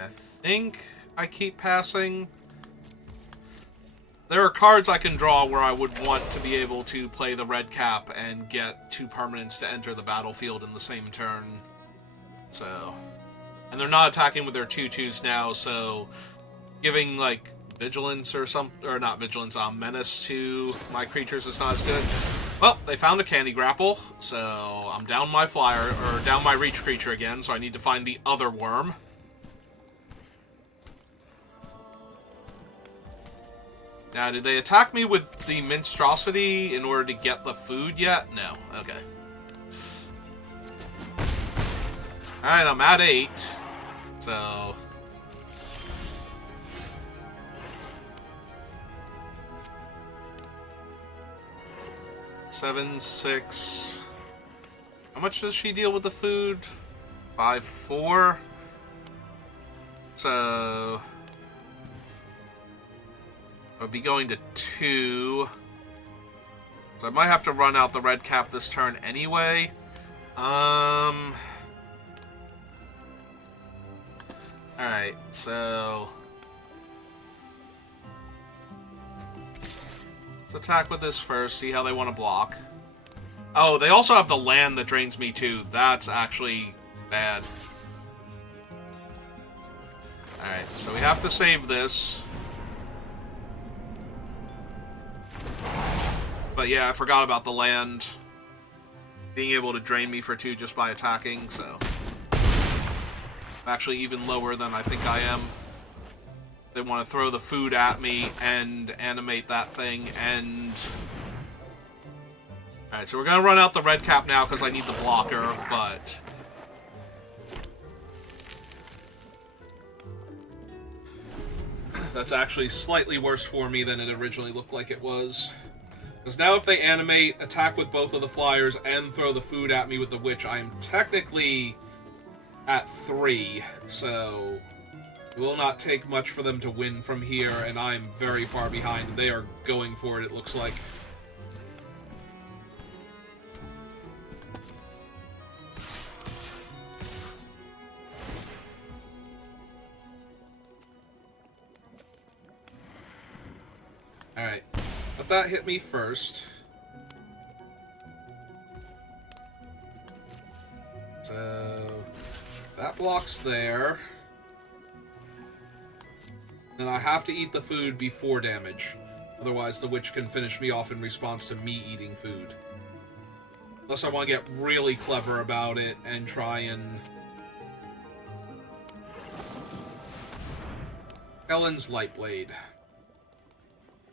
I think I keep passing. There are cards I can draw where I would want to be able to play the red cap and get 2 permanents to enter the battlefield in the same turn. So, and they're not attacking with their 2/2s now, so giving like vigilance or not vigilance, menace to my creatures is not as good. Well, they found a candy grapple, so I'm down my flyer, or down my reach creature again, so I need to find the other worm. Now, did they attack me with the monstrosity in order to get the food yet? No. Okay. Alright, I'm at 8. So... $7, $6... How much does she deal with the food? 5, 4... So... I'll be going to 2. So I might have to run out the red cap this turn anyway. Alright, so... let's attack with this first, see how they want to block. Oh, they also have the land that drains me too. That's actually bad. Alright, so we have to save this. But yeah, I forgot about the land being able to drain me for 2 just by attacking, so... I'm actually even lower than I think I am. They want to throw the food at me and animate that thing, and... Alright, so we're going to run out the red cap now because I need the blocker, but... That's actually slightly worse for me than it originally looked like it was. Because now if they animate, attack with both of the flyers, and throw the food at me with the witch, I am technically at 3. So it will not take much for them to win from here, and I am very far behind. They are going for it, it looks like. Alright. Let that hit me first. So that blocks there. Then I have to eat the food before damage. Otherwise the witch can finish me off in response to me eating food. Unless I want to get really clever about it and try and... Ellen's Lightblade.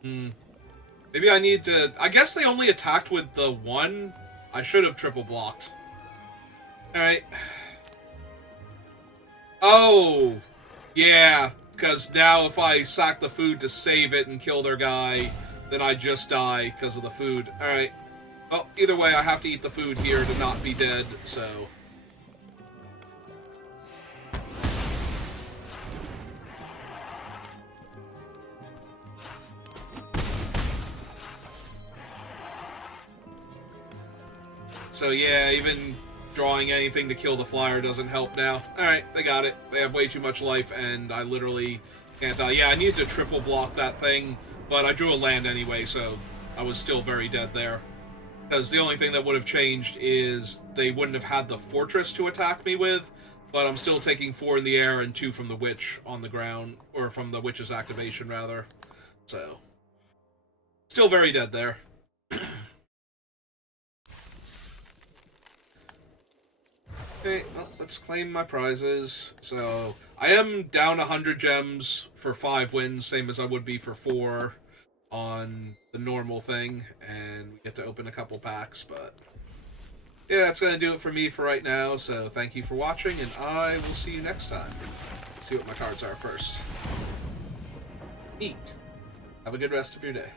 Maybe I need to... I guess they only attacked with the 1. I should have triple blocked. Alright. Oh! Yeah, because now if I sack the food to save it and kill their guy, then I just die because of the food. Alright. Well, either way, I have to eat the food here to not be dead, so... So yeah, even drawing anything to kill the flyer doesn't help now. Alright, they got it. They have way too much life, and I literally can't die. Yeah, I needed to triple block that thing, but I drew a land anyway, so I was still very dead there. Because the only thing that would have changed is they wouldn't have had the fortress to attack me with, But I'm still taking 4 in the air and 2 from the Witch on the ground, or from the Witch's activation, rather. So, still very dead there. Okay, well, let's claim my prizes. So, I am down 100 gems for 5 wins, same as I would be for 4 on the normal thing, and we get to open a couple packs, but yeah, that's going to do it for me for right now, so thank you for watching, and I will see you next time. Let's see what my cards are first. Neat. Have a good rest of your day.